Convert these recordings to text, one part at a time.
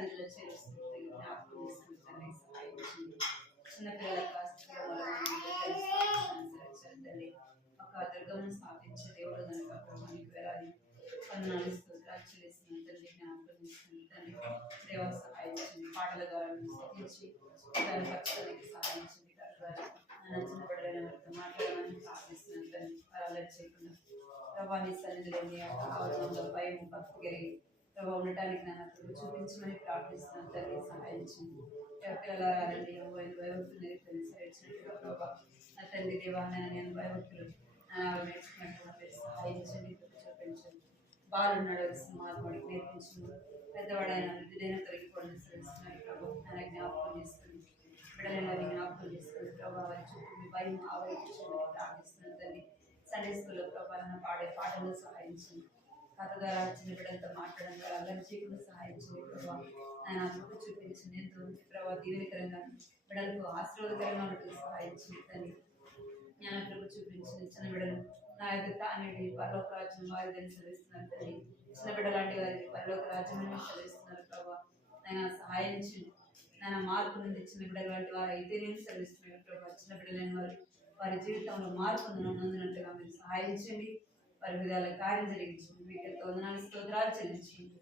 సన్నిధిలో చేరుస్తుంది జ్ఞాపకం చేసుకుంటాను సహాయం చేయండి. చిన్నపిల్లలకు తండ్రి ఒక దుర్గమును స్థాపించే దేవుడు కనుక ప్రభునికి వేలాది వందనాలు స్తోత్రాలు చెల్లిస్తున్నాను తండ్రి. జ్ఞాపకం చేసుకుని తండ్రి దేవ సహాయం చేయండి. పాటల ద్వారా స్థితించి దాని పక్షానికి సహాయం చేయండి. ద్వారా నచ్చిన పడలైన వారితో మాట్లాడమని ప్రార్థిస్తున్నాను తండ్రి. అలర్ట్ చేయకుండా ప్రభావ నీ సన్నిధిలో నీ యొక్క ఆలోచనలో భయం భక్తి కలిగి ప్రభావ ఉండటానికి నన్ను చూపించమని ప్రార్థిస్తున్నాను తండ్రి. సహాయం చేయండి. పిల్లలండి భయభక్తులు నేర్పించినట్టుగా ప్రభావ నా తండ్రి దేవాన్ని నేను భయభక్తులు నేర్చుకున్నట్టు సహాయించండి. చూపించండి. బాలు నడవలసిన మార్గం నేర్పించండి. పెద్దవాడైన వృద్ధుడైన తొలగిపోవడం శ్రమిస్తున్నారు ప్రభావ ఆయన జ్ఞాపకం చేసుకుని బిడ్డలని జ్ఞాపకం చేసుకుని ప్రభావం చుట్టూ మీ భయం ఆవరించమని ప్రార్థిస్తున్నాను తండ్రి. సండే స్కూల్లో ప్రభావం పాడే పాటలు సహాయించండి. కథ ద్వారా చిన్న బిడ్డలతో మాట్లాడడం ద్వారా అందరి జీవితంలో సహాయించండి ప్రభావ ఆయన అభివృద్ధి చూపించింది. ఎంతో ప్రభావ దీవెనకరంగా బిడ్డలకు ఆశీర్వాదకరంగా ఉంటుంది సహాయించండి తండ్రి. జ్ఞానకృప చూపించింది. చిన్న బిడ్డలు నా యొక్క అనేది పరలోక రాజ్యం వారిదని చదివిస్తున్నారు తండ్రి. చిన్న బిడ్డ లాంటి వారికి పరలోక రాజ్యం చదివిస్తున్నారు ప్రభావ ఆయన సహాయించండి. నాన్న మార్పు నుండి చిన్న బిడ్డల లాంటి వారు అయితే నేను చదివిస్తున్నారు ప్రభావ. చిన్న బిడ్డలైన వారు వారి జీవితంలో మార్పు నందినట్టుగా మీరు సహాయించండి. వారి హృదయాల కార్యం జరిగించండి. మీకు ఎంతో వందనాలు స్తోత్రాలు చెల్లించండి.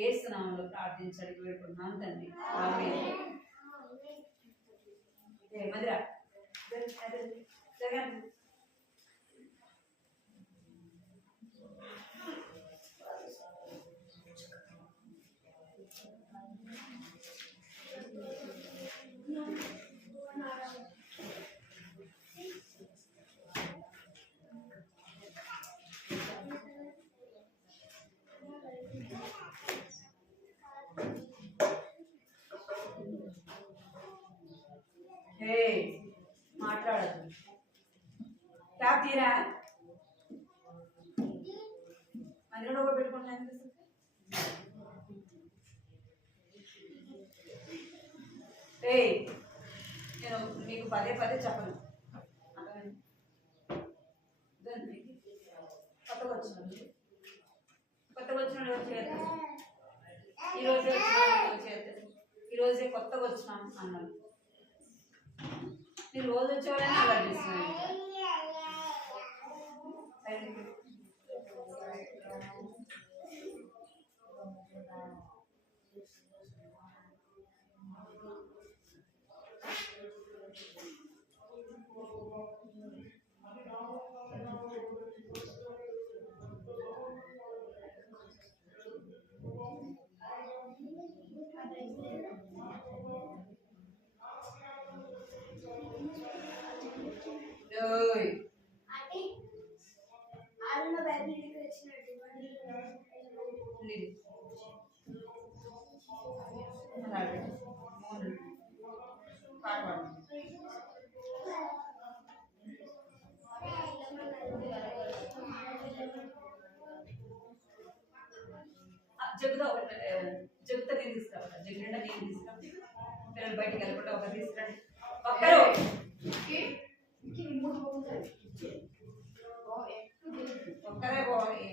యేసు నామములో ప్రార్థించడానికి వేడుకుంటున్నాను తండ్రి. ఆమేన్. మదిరా జగన్ మాట్లాడదు క్యాప్ తీరా అందులో ఒక పెట్టుకుంటాను. నేను మీకు పదే పదే చెప్పను. కొత్తగా వచ్చిన చేస్తారు. ఈరోజే కొత్తగా వచ్చినాం అన్నారు. మీరు రోజు వచ్చేవాళ్ళని అలా చేస్తున్నాను. చెబుతా నేను తీసుకురావాలి. జగ్గుండా నేను తీసుకురావాలి. పిల్లలు బయటికి వెళ్ళకుండా ఒకరు తీసుకురండి. ఒక్కరు ఒక్కరే పోవాలి.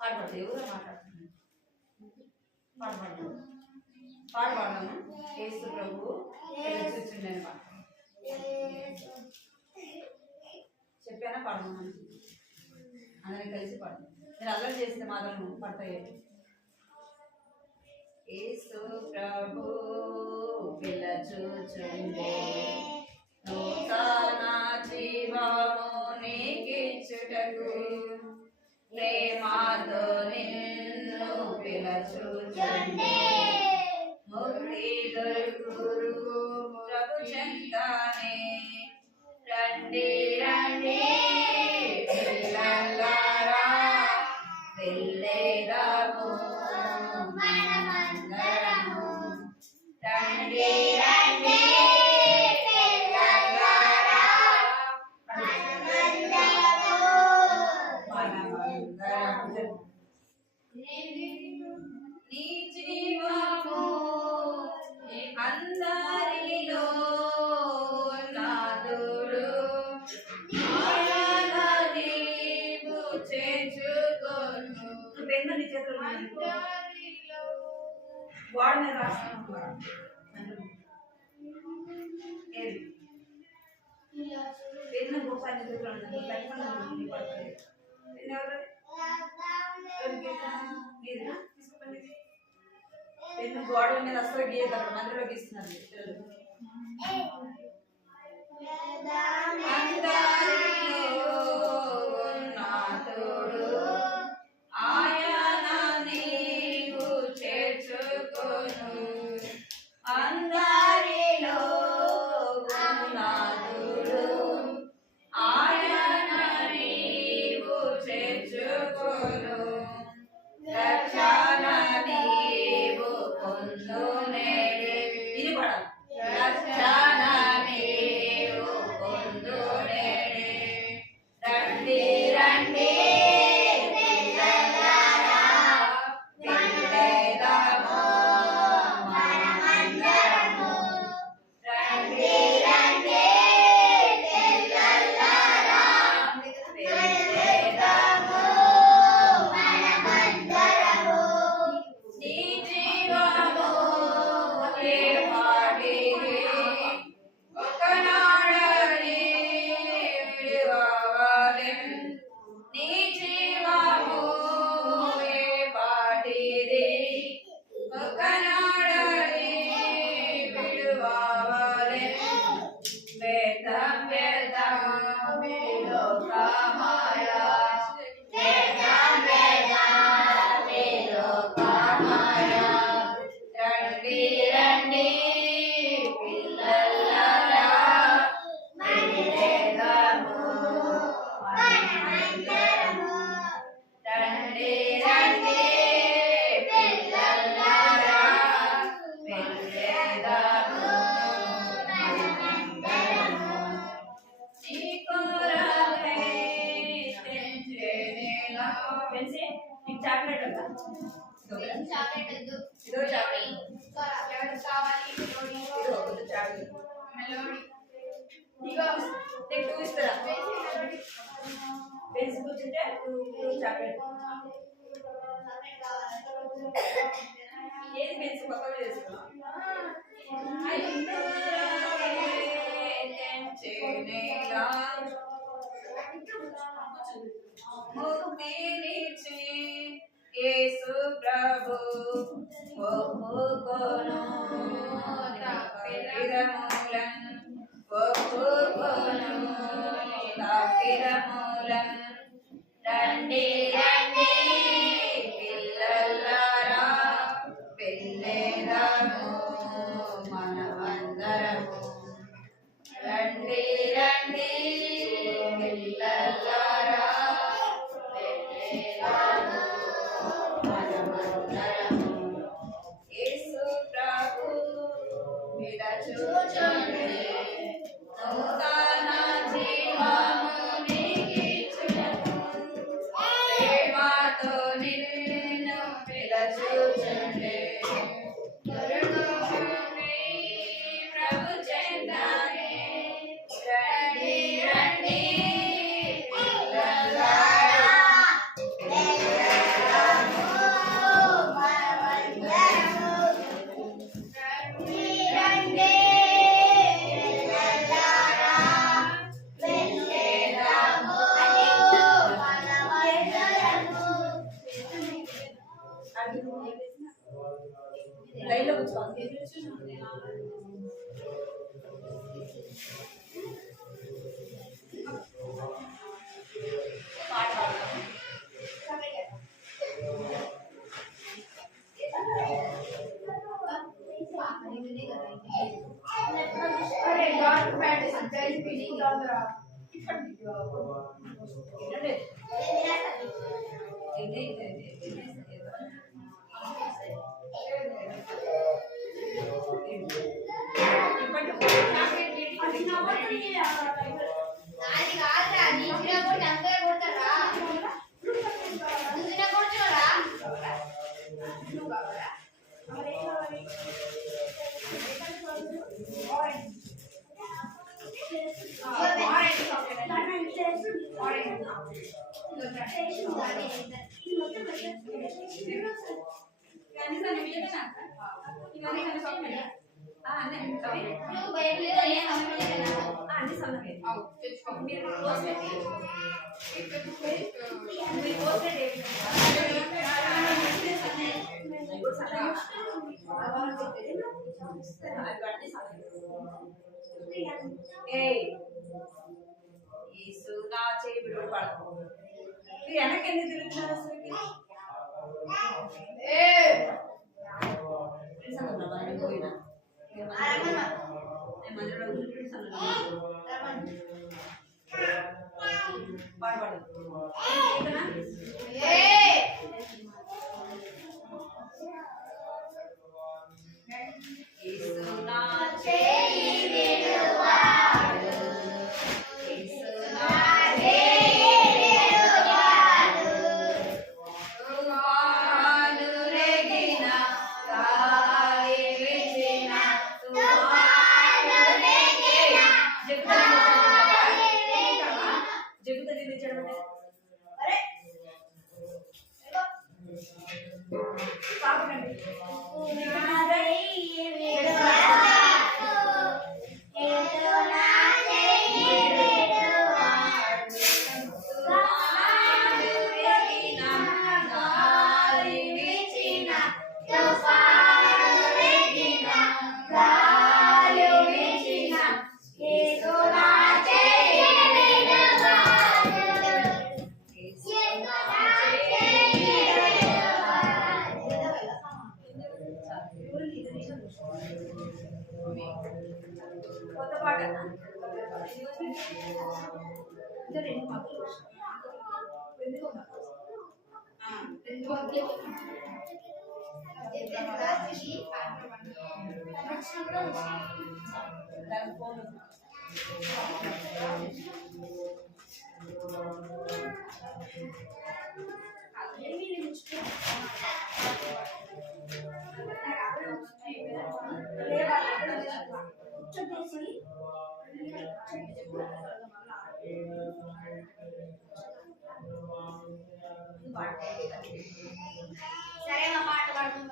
పాడబడదు. ఎవరో మాట్లాడుతున్నాను. పాడబడదు. పాడబడము. యేసు ప్రభు చూసిందని పాట చెప్పానా? పాడమని అందరినీ కలిసి పాడు. నేను అల్లరి చేస్తే మాత్రం పడతాయి. యేసు ప్రభు పిలచుచుండే నూతన జీవము నీకిచ్చుటకు ప్రేమతో నిన్ను పిలచుచుండే ముక్తి దొరుకురు ప్రభు చెంతనే. రండి రండి పిల్లలారా వెళ్ళేదాము మనమందరము. రండి రండి పిల్లలారా మనమందరము. నీ జీవము అందరిలో నా గోడ మీద రాస్తాను పెన్ను ఒకసారి తీసుకుపండి పెన్ను గోడ మీద అసలు గీయదు అక్కడ మధ్యలో గీస్తున్నారు పిల్లలు యేసు ప్రభు ఒప్పుకొను తప్పిదములను ఒప్పుకొను తప్పిదములను రండి రండి పిల్లలారా పెళ్ళేదాము మనమందరము రండి రండి పిల్లలారా పెళ్ళేదాము మనమందరము యేసు ప్రభు మీద చూచండి నూతన జీవము నీకిచ్చును ప్రేమతో నిన్ను పిలచుచుండే ప్రభు చెంతనే రండి రండి పిల్లలారా లైన్లో కూర్చోవాలి పాట పాడతాము అరే God fat guys people on the ఇవన్నీ సన్నగా ఇవన్నీ కలిపి అన్నీ సన్నగా మీరు నా చేయి విడుదల పడకు మీరు వెనక్కి ఎందుకు తిరుగుతున్నారు అసలు పోయినా సరే మా పాట పాడుతుంది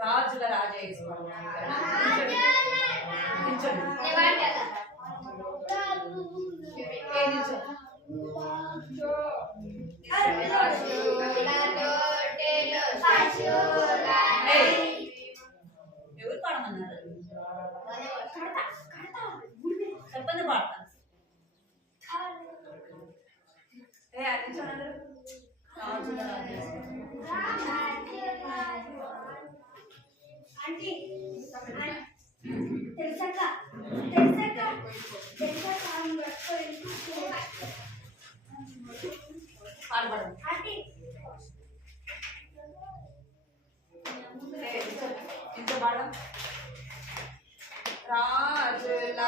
రాజుల రాజేశ్వరం ఎవరు పాడమన్నారు చెప్పండి పాడతాను రాజుల అంటే తెలుసక్క పాడబడదు అంటే ఎంత పాడడం రాజుల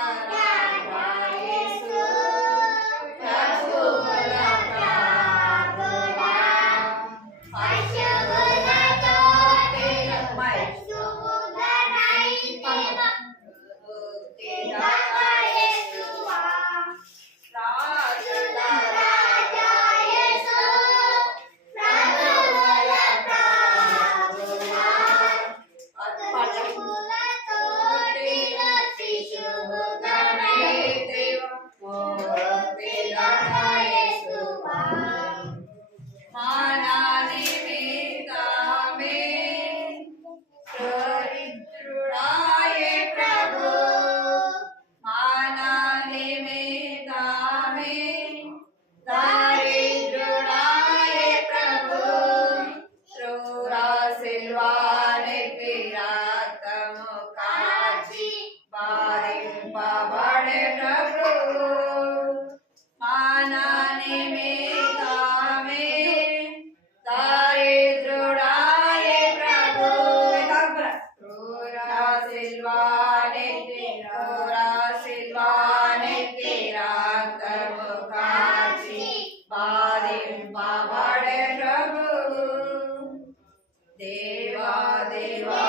దేవా దేవా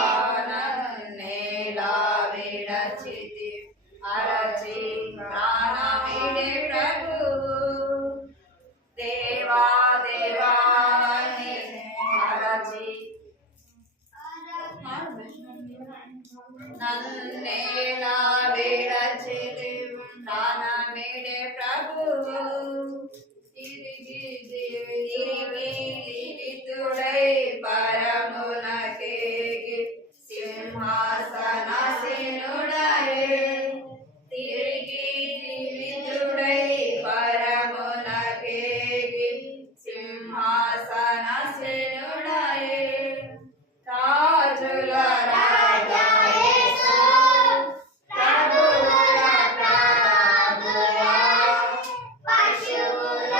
నన్నేలా విడచితి అరచి ప్రాణమిడే ప్రభు దేవా దేవా అరచి నన్నేలా విడచితి ప్రాణమిడే ప్రభు తిరిగి జీవితుడై పరమునకేగి సింహాసనాసీనుడయే తిరిగి జీవితుడై పరమునకేగి సింహాసనాసీనుడయే రాజుల రాజా యేసు ప్రభువుల ప్రభువా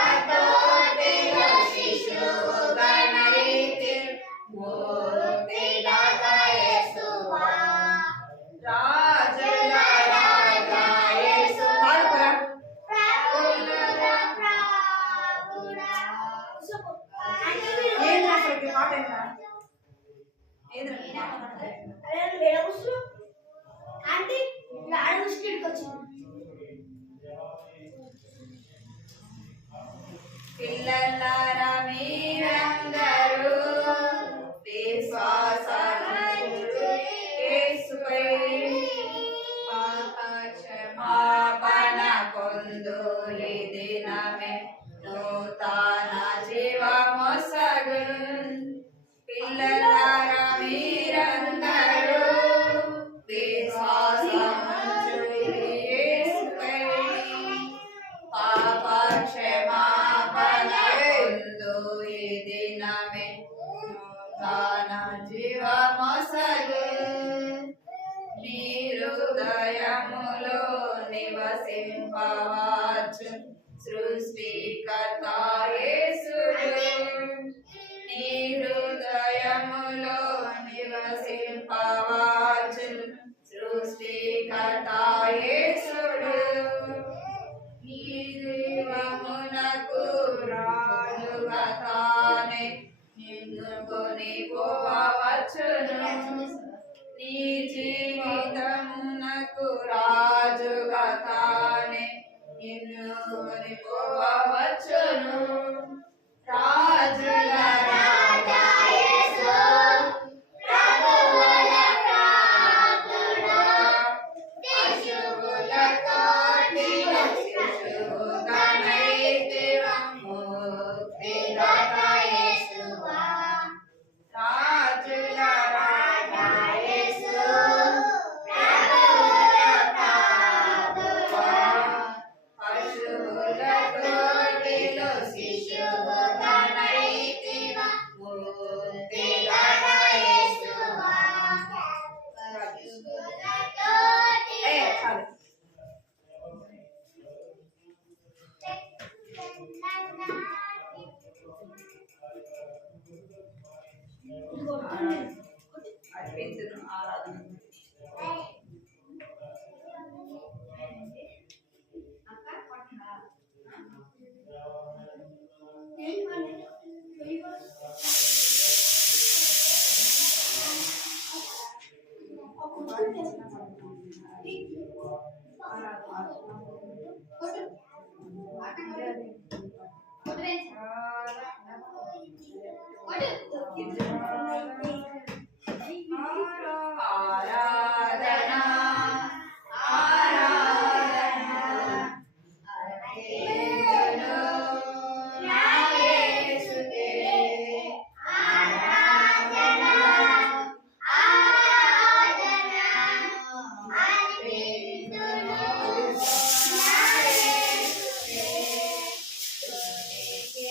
పశువులతోటిలో శిశువుగనైతి మూర్తిదాతా యేసువా రాజుల రాజా యేసు ప్రభువుల ప్రభుడా ఏంద్రా అసలు పాట ఏంద్రా పిల్లలారా మీరందరూ విశ్వాసముపై క్షమాపణ పొందు ఈ దినమే నూతన జీవమొసగు పిల్లలారా మీరందరూ విశ్వాసముపై పాప క్షమాపణ పొందు ఈ దినమే నూతన జీవమొసగు నీ హృదయములో నివసింపవచ్చు సృష్టికర్త యేసుడు నీ హృదయములో నివసింపవచ్చు సృష్టికర్త యేసుడు నీ జీవమునకు రాజుగా తానే నిన్నుకొని పోవచ్చును నీ జీవితమునకు రాజుగా తానే నిన్నుకొని పోవచ్చును రాజుల రాజా యేసు ప్రభువుల ప్రభుడా పశువులతోటిలో శిశువుగనైతి మూర్తిదాతా యేసువా రాజుల రాజా యేసు ప్రభువుల ప్రభువా పశువులతోటిలో శిశువుగనైతి మూర్తిదాతా యేసువా చాలు అర్పించును ఆరాధన ఆరాధన ఆరాధన అర్పించును నా యేసుకే ఆరాధన ఆరాధన అర్పించును నా యేసుకే స్తుతికి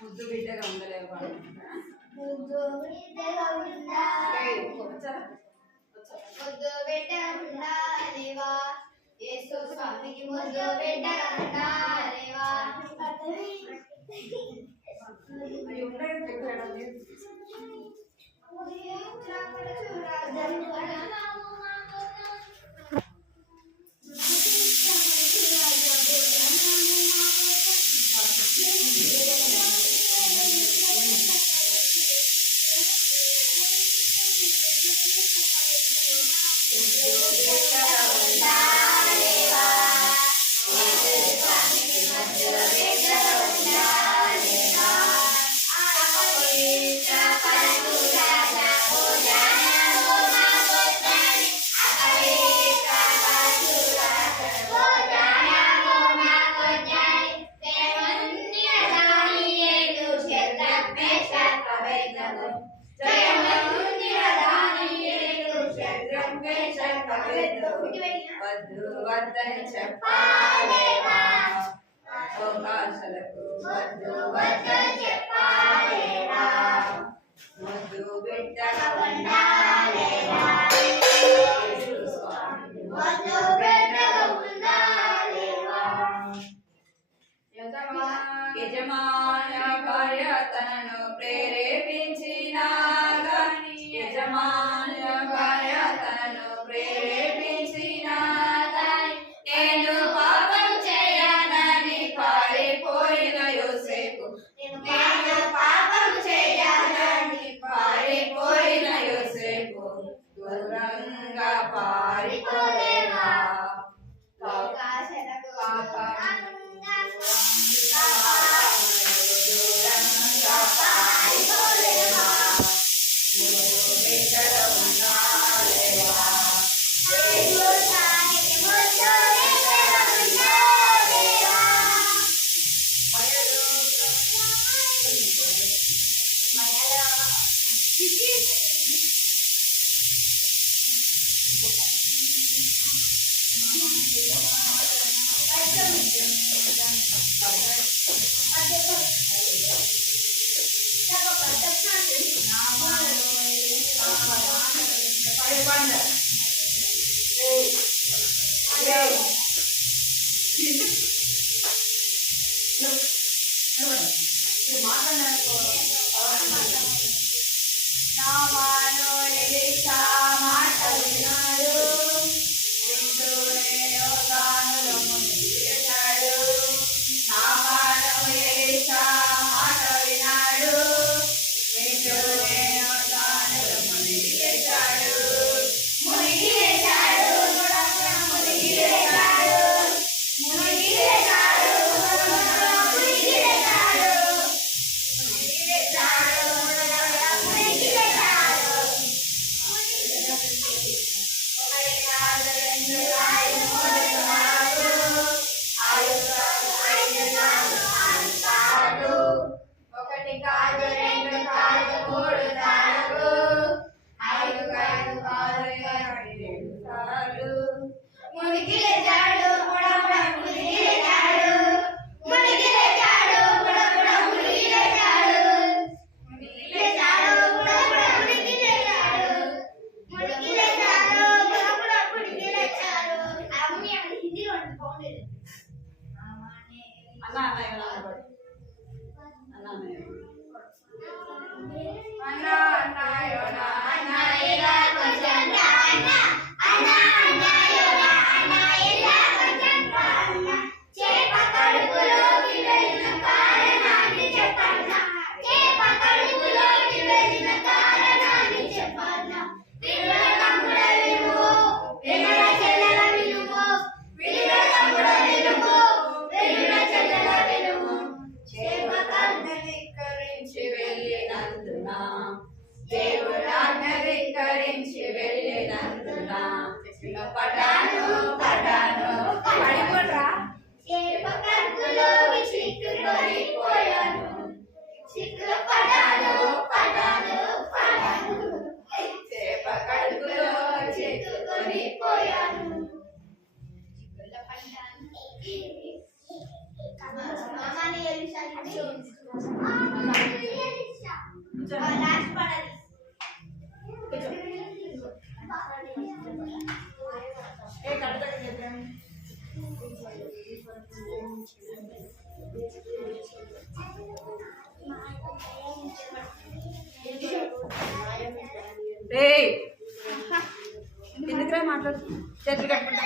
ముద్దు బిడ్డగా ఉండలేవా? ముద్దు బిడ్డగా ఉండాలివా, యేసు స్వామికి ముద్దు బిడ్డగా ఉండాలివా. వద్దు వద్దని చెప్పాలేవా, అవకాశాలకు వద్దు వద్దని చెప్పాలేవా, ముద్దు బిడ్డగా ఉండాలేవా, ముద్దు బిడ్డగా ఉండాలివా. యజమాన భార్య తనను ప్రేరేపించిన గాని, యజమాన భార్య తనను ప్రేరేపించిన గాని, నేను పాపం చేయనని పారిపోయిన యోసేపు, నేను పాపం చేయనని పారిపోయిన యోసేపు, దూరంగా పారిపోలేవా, అవకాశాలకు దూరంగా పారిపోలేవా, ముద్దు బిడ్డగా ఉండాలేవా, నామాను ఎలీషా మాట విన్నాడు, వింటూనే యోర్దానులో మునిగేశాడు. నామాను ఎలీషా మాట విన్నాడు, వింటూనే యోర్దానులో మునిగేశాడు. మునిగేశాడు, మునిగేశాడు, మునిగేశాడు, మునిగేశాడు, మునిగేశాడు. చిక్కులు పడ్డాను పడ్డాను పడ్డాను చేప కడుపులో చిక్కుకొని పోయాను చిక్కుల పడ్డాను మామని ఎలిషా లాస్ట్ పడాలి ఏ కడతకి చెప్పండి ఏయ్ ఎందుకురా మాట్లాడు చేతులు కట్టుకుంటా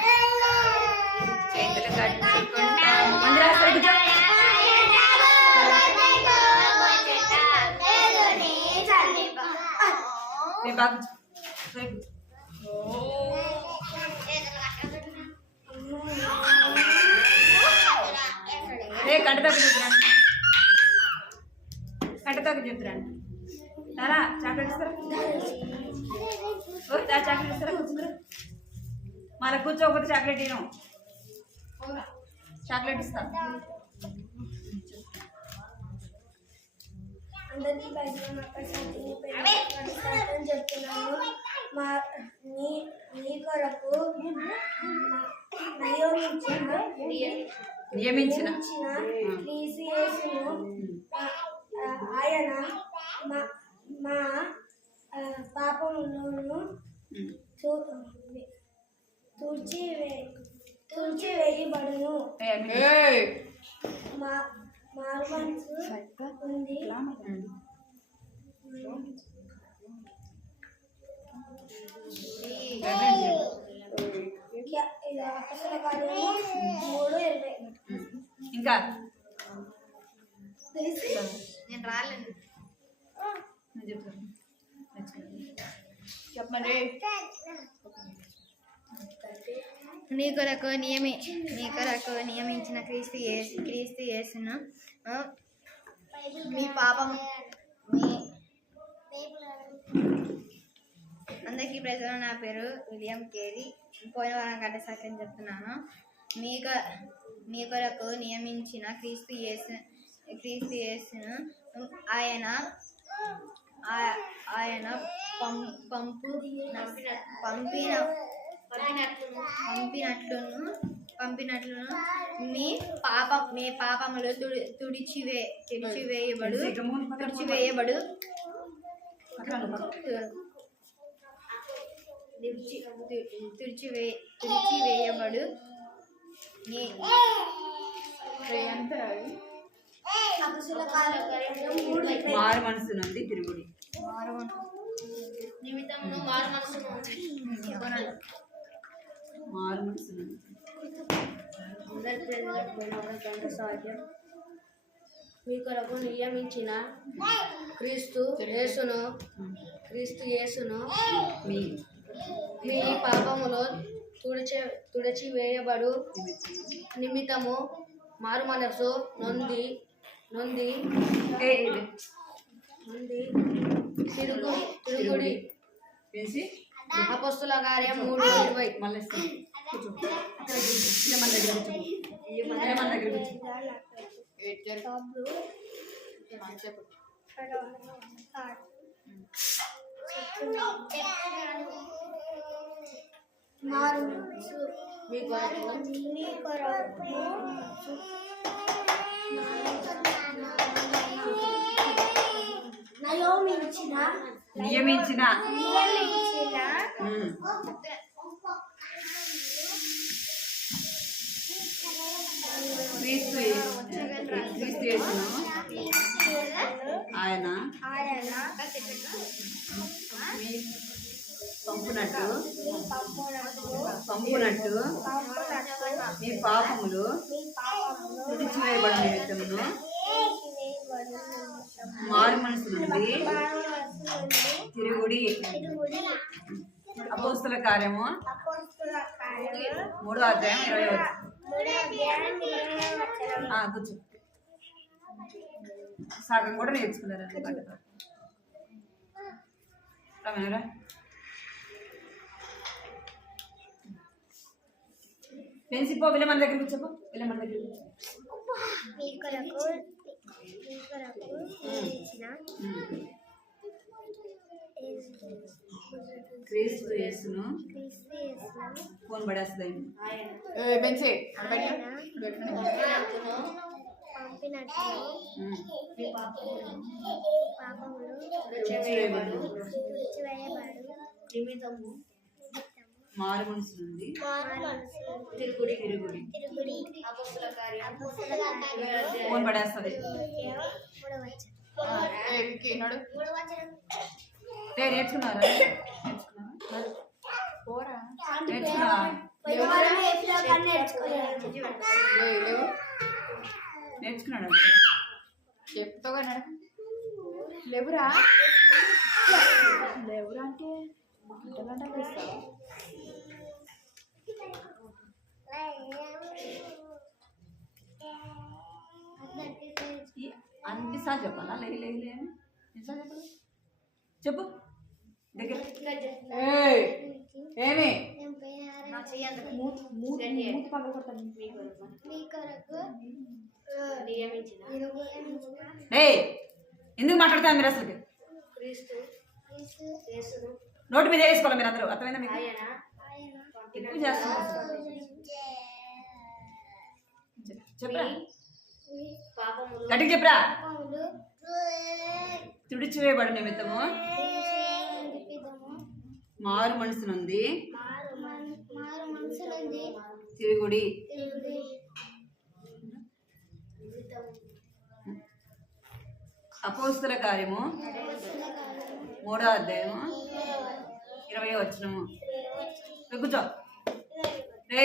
చేతులు కట్టుకుంటా మందిరా సరిగ్గా నీ బాగా ఏ కట్టతోకి చెప్తురాండి కట్టతోకి చెప్తురాండి తారా చాక్లెట్ ఇస్తారా చాక్లెట్ ఇస్తారా కూర్చుందరా మళ్ళీ కూర్చోకపోతే చాక్లెట్ ఇవ్వం చాక్లెట్ ఇస్తా అందరికీ చెప్తున్నాను నీ కొరకు నియమించిన ఆయన మా పాపములను తుడిచివేయబడును మారు మనసు ఉంది అపొస్తలుల కార్యము 3:20 ఇంకా నేను రాలేను చెప్పండి నీ కొరకు నియమించిన క్రీస్తు యేసును మీ పాపం అందరికీ ప్రజలు నా పేరు విలియం కేరీ పోయిన వారం గంట సత్యం చెప్తున్నాను నీ కొరకు నియమించిన క్రీస్తు యేసును ఆయన పంపినట్లును మీ పాపములు తుడిచివేయబడు మారు మనసు నుండి తిరుగుడి నిమిత్తమును మారు మనసు నుండి మీ కొరకు నియమించిన క్రీస్తు యేసును మీ పాపములో తుడిచివేయబడు నిమిత్తము మారు మనసు నొంది తిరుగుడి అపొస్తలుల కార్యం 3:20 మళ్ళీ నియమించిన క్రీస్తు యేసును ఆయన పంపునట్టు మీ పాపములు తుడిచివేయబడిన నిమిత్తమును మారు మనసు నుండి తిరుగుడి. అపోస్తల కార్యము 3:20. కూర్చో. సగం కూడా నేర్చుకున్నారు అందుకంటే రమేరా పెన్సిపో వీళ్ళ మన దగ్గర కూర్చోపో. వీళ్ళ మన దగ్గర మీ కొరకు నియమించిన క్రీస్తు యేసును క్రీస్తు యేసును ఫోన్ పడేస్తుంది పంపినట్లు మీ పాపములు పాపములు తుడిచివేయబడు తుడిచివేయబడు నిమిత్తము మారు మనసు నుండి తిరుగుడి తిరుగుడి తిరుగుడి అపొస్తల కార్యం అపొస్తల కార్యములు ఫోన్ పడేస్తుంది మూడవ వచనం నేర్చుకున్నారా నేర్చుకున్నారా నేర్చుకున్నాడు చెప్తావు లేవురా లేవురా అంటే గంటలు ఇస్తావు అన్నిసార్లు చెప్పాలా లే లే లే అని ఎన్నిసార్లు చెప్పాలి చెప్పు దగ్గర ఏమి మీ కొరకు నియమించిన ఎందుకు మాట్లాడతాను మీరు అసలు క్రీస్తు యేసును నోటి మీద వేసుకోవాలి మీరు అందరూ అర్థమైందా మీకు ఆయన ఎక్కువ చేస్తున్నారు అసలు. చెప్పరా పాపములు గట్టిగా చెప్పరా పాపములు తుడిచివేయబడి నిమిత్తము నిమిత్తము మారు మనసు నుండి మారు మనసు నుండి తిరుగుడి తిరుగుడి అపోస్తల కార్యము 3వ అధ్యాయము 20వ వచనము కూర్చో రే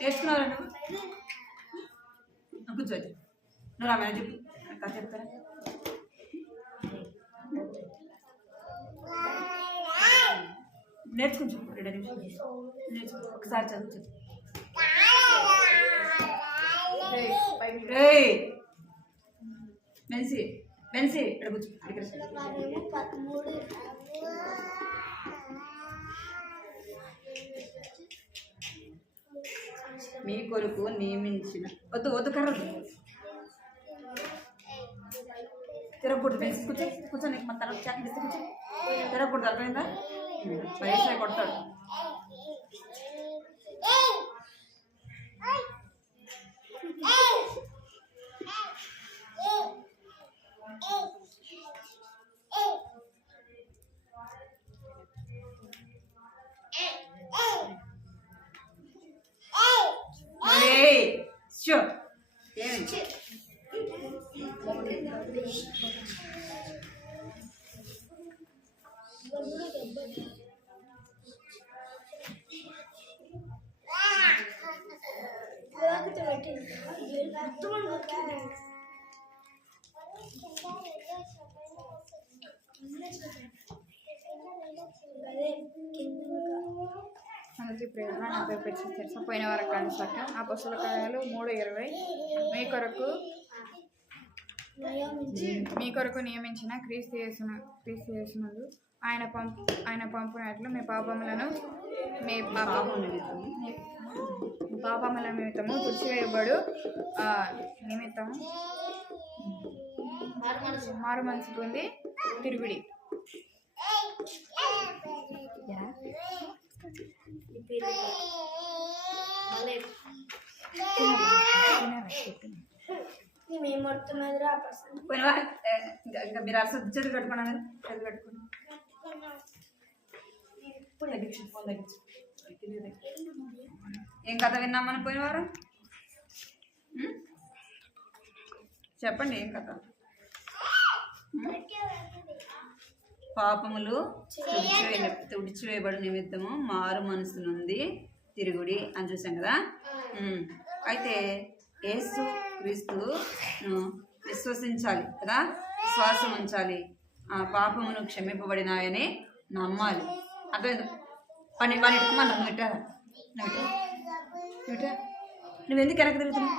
నేర్చుకున్నారా నువ్వు కూర్చో నువ్వు రామాయణ చెప్పు కథ చెప్తారా నేర్చుకుని చెప్పు 2 నిమిషాలు నేర్చుకో ఒకసారి చదువు చెప్పు మెన్సీ మెన్సీ ఇక్కడ కూర్చో ఇక్కడ కార్యము 13 మీ కొరకు నియమించిన వద్దు వద్దు కర్రదు తిరగకూడదు మెన్సీ కూర్చో కూర్చో నీకు మన తర్వాత చాకలి ఇస్తే కూర్చో తిరగకూడదు అర్థమైందా వయసు కొడతాడు షూర్ ఏమి అందరికీ ప్రేరణ నా పేరు పెట్టి తెలుసు పోయిన వారం కానీ సత్యం అపొస్తల కార్యాలు 3:20 మీ కొరకు నియమించిన క్రీస్తు యేసునందు ఆయన పంపునట్లు మీ పాపములను పాపముల నిమిత్తము తుడిచివేయబడు నిమిత్తము మారు మనసు పొంది తిరుగుడి పోయిన ఇంకా మీరు అసలు చదువు కట్టుకున్నాను చదువు కట్టుకున్నాను ఫోన్ తగ్గించు ఏం కథ విన్నాం మనం పోయిన వారం చెప్పండి ఏం కథ పాపములు తుడిచివేయబడి నిమిత్తము మారు మనసు నుండి తిరుగుడి అని చూసాం కదా అయితే యేసు క్రీస్తును విశ్వసించాలి కదా విశ్వాసం ఉంచాలి ఆ పాపమును క్షమింపబడినాయని నమ్మాలి అర్థమైంది పని పని మనం నువ్వు ఇట్టారా నువ్వు ఎందుకు వెనక్కి తిరుగుతున్నావు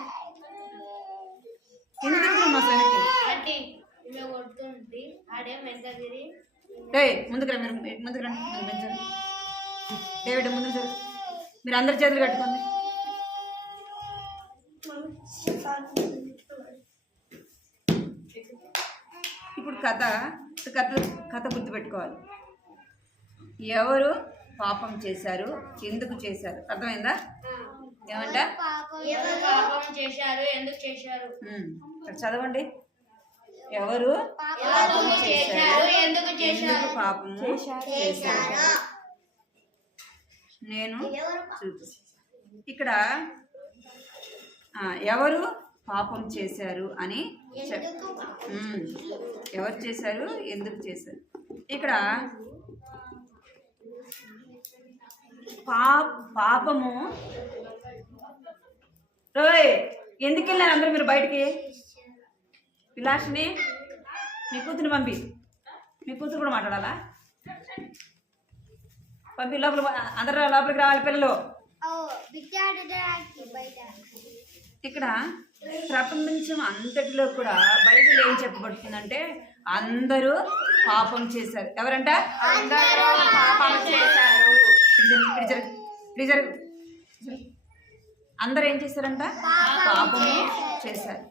ఎందుకు తిరుగుతున్నావు అసలు వెనక్కి ముందుకు రా మీరు ముందుకు రండి పెంచండి డేవిడ్ ముందుకు చూడు మీరు అందరి చేతులు కట్టుకోండి ఇప్పుడు కథ కథ కథ గుర్తుపెట్టుకోవాలి. ఎవరు పాపం చేశారు, ఎందుకు చేశారు, అర్థమైందా? ఏమంట? ఎవరు పాపం చేశారు, ఎందుకు చేశారు? ఇక్కడ చదవండి. ఎవరు పాపం చేశారు, ఎందుకు చేశారు? పాపము చేశారు. నేను ఇక్కడ ఎవరు పాపం చేశారు అని ఎవరు చేశారు, ఎందుకు చేశారు. ఇక్కడ పాపము రోయ్ ఎందుకు వెళ్ళారు అందరూ మీరు బయటికి? విలాసిని మీ కూతురు పంపి, మీ కూతురు కూడా మాట్లాడాలా? పంపి లోపల, అందరూ లోపలికి రావాలి పిల్లలు. ఇక్కడ ప్రపంచం అంతటిలో కూడా బైబిల్ ఏం చెప్పబడుతుందంటే అందరూ పాపం చేశారు. ఎవరంట? అందరూ పాపం చేశారు. అందరూ ఏం చేశారంట? పాపము చేశారు.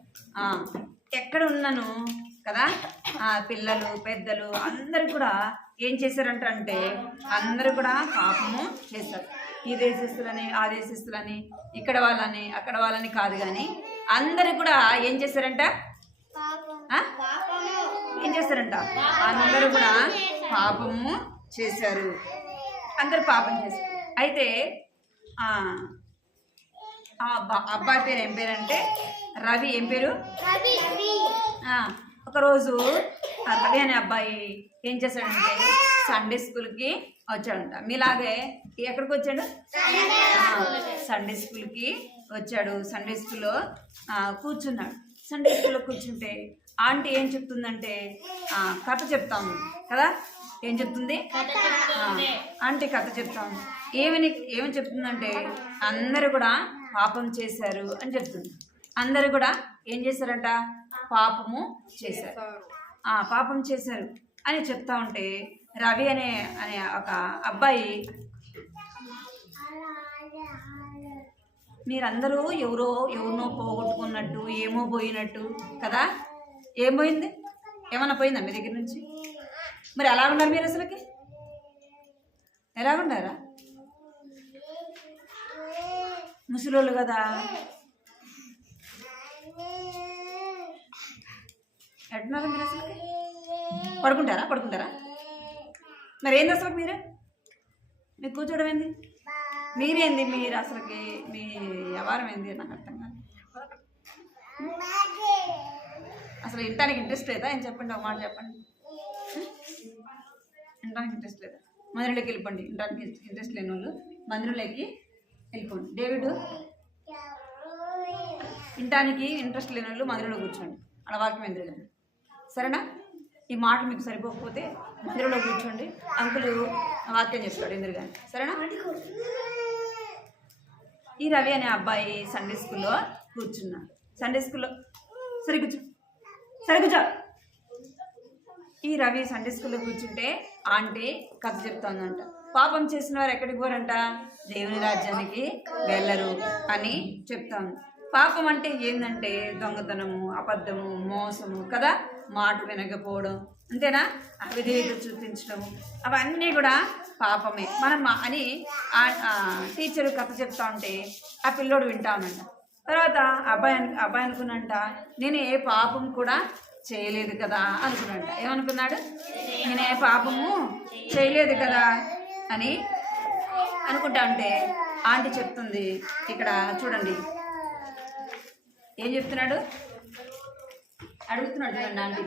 ఎక్కడ ఉన్నాను కదా, పిల్లలు పెద్దలు అందరూ కూడా ఏం చేశారంట అంటే అందరూ కూడా పాపము చేశారు. ఈ దేశస్తులని ఆ దేశస్తులని ఇక్కడ వాళ్ళని అక్కడ వాళ్ళని కాదు, కానీ అందరూ కూడా ఏం చేశారంట? ఏం చేశారంట? అందరూ కూడా పాపము చేశారు. అందరూ పాపం చేశారు. అయితే అబ్బాయి పేరు ఏం పేరు అంటే రవి. ఏం పేరు? ఒకరోజు రవి అనే అబ్బాయి ఏం చేశాడంటే సండే స్కూల్కి వచ్చాడంట. మీలాగే ఎక్కడికి వచ్చాడు? సండే స్కూల్కి వచ్చాడు. సండే స్కూల్లో కూర్చున్నాడు. సండే స్కూల్లో కూర్చుంటే ఆంటీ ఏం చెప్తుందంటే కథ చెప్తాము కదా. ఏం చెప్తుంది? ఆంటీ కథ చెప్తాము. ఏమని చెప్తుందంటే అందరూ కూడా పాపం చేశారు అని చెప్తుంది. అందరూ కూడా ఏం చేశారంట? పాపము చేశారు. పాపం చేశారు అని చెప్తా ఉంటే రవి అనే ఒక అబ్బాయి, మీరందరూ ఎవరినో పోగొట్టుకున్నట్టు, ఏమో పోయినట్టు కదా. ఏం పోయింది? ఏమన్నా పోయిందా మీ దగ్గర నుంచి? మరి ఎలాగున్నారు మీరు? అసలుకి ఎలాగుండారా? ముసలోళ్ళు కదా. ఎట్టున్నారు మీరు? అసలు పడుకుంటారా? మరి ఏంది అసలు మీరు కూర్చోవడం ఏంది? మీరేంది? మీరు అసలుకి మీ వ్యవహారం ఏంది? నాకు అర్థం కాదు. అసలు వినటానికి ఇంట్రెస్ట్ లేదా? ఏం చెప్పండి, ఒక మాట చెప్పండి. వినడానికి ఇంట్రెస్ట్ లేదా? మందిరంలోకి వెళ్ళిపోండి. వినడానికి ఇంట్రెస్ట్ లేని వాళ్ళు మందిరంలోకి వెళ్ళిపోండి. డేవిడ్, వినటానికి ఇంట్రెస్ట్ లేని వాళ్ళు మందిరంలో కూర్చోండి. అలా వాక్యం ఎందుకు కానీ, సరేనా? ఈ మాట మీకు సరిపోకపోతే మందిరంలో కూర్చోండి. అంకులు వాక్యం చెప్తాడు ఎందుకు కానీ, సరేనా? ఈ రవి అనే అబ్బాయి సండే స్కూల్లో కూర్చున్నాడు. సండే స్కూల్లో సరే కూర్చో. ఈ రవి సండే స్కూల్లో కూర్చుంటే ఆంటీ కథ చెప్తోందంట. పాపం చేసిన వారు ఎక్కడికి పోరంట? దేవుని రాజ్యానికి వెళ్ళరు అని చెప్తాను. పాపం అంటే ఏంటంటే దొంగతనము, అబద్ధము, మోసము కదా, మాట వినకపోవడం, అంతేనా? అవిధేయత చూపించడము, అవన్నీ కూడా పాపమే. మనం అని టీచరు కథ చెప్తా ఉంటే ఆ పిల్లోడు వింటా ఉన్నంట. తర్వాత అబ్బాయి అనుకున్నంట, నేను ఏ పాపం కూడా చేయలేదు కదా అనుకున్నాడు. ఏమనుకున్నాడు? నేను ఏ పాపము చేయలేదు కదా అని అనుకుంటా ఉంటే ఆంటీ చెప్తుంది. ఇక్కడ చూడండి ఏం చెప్తున్నాడు? అడుగుతున్నాడు చూడండి. ఆంటీ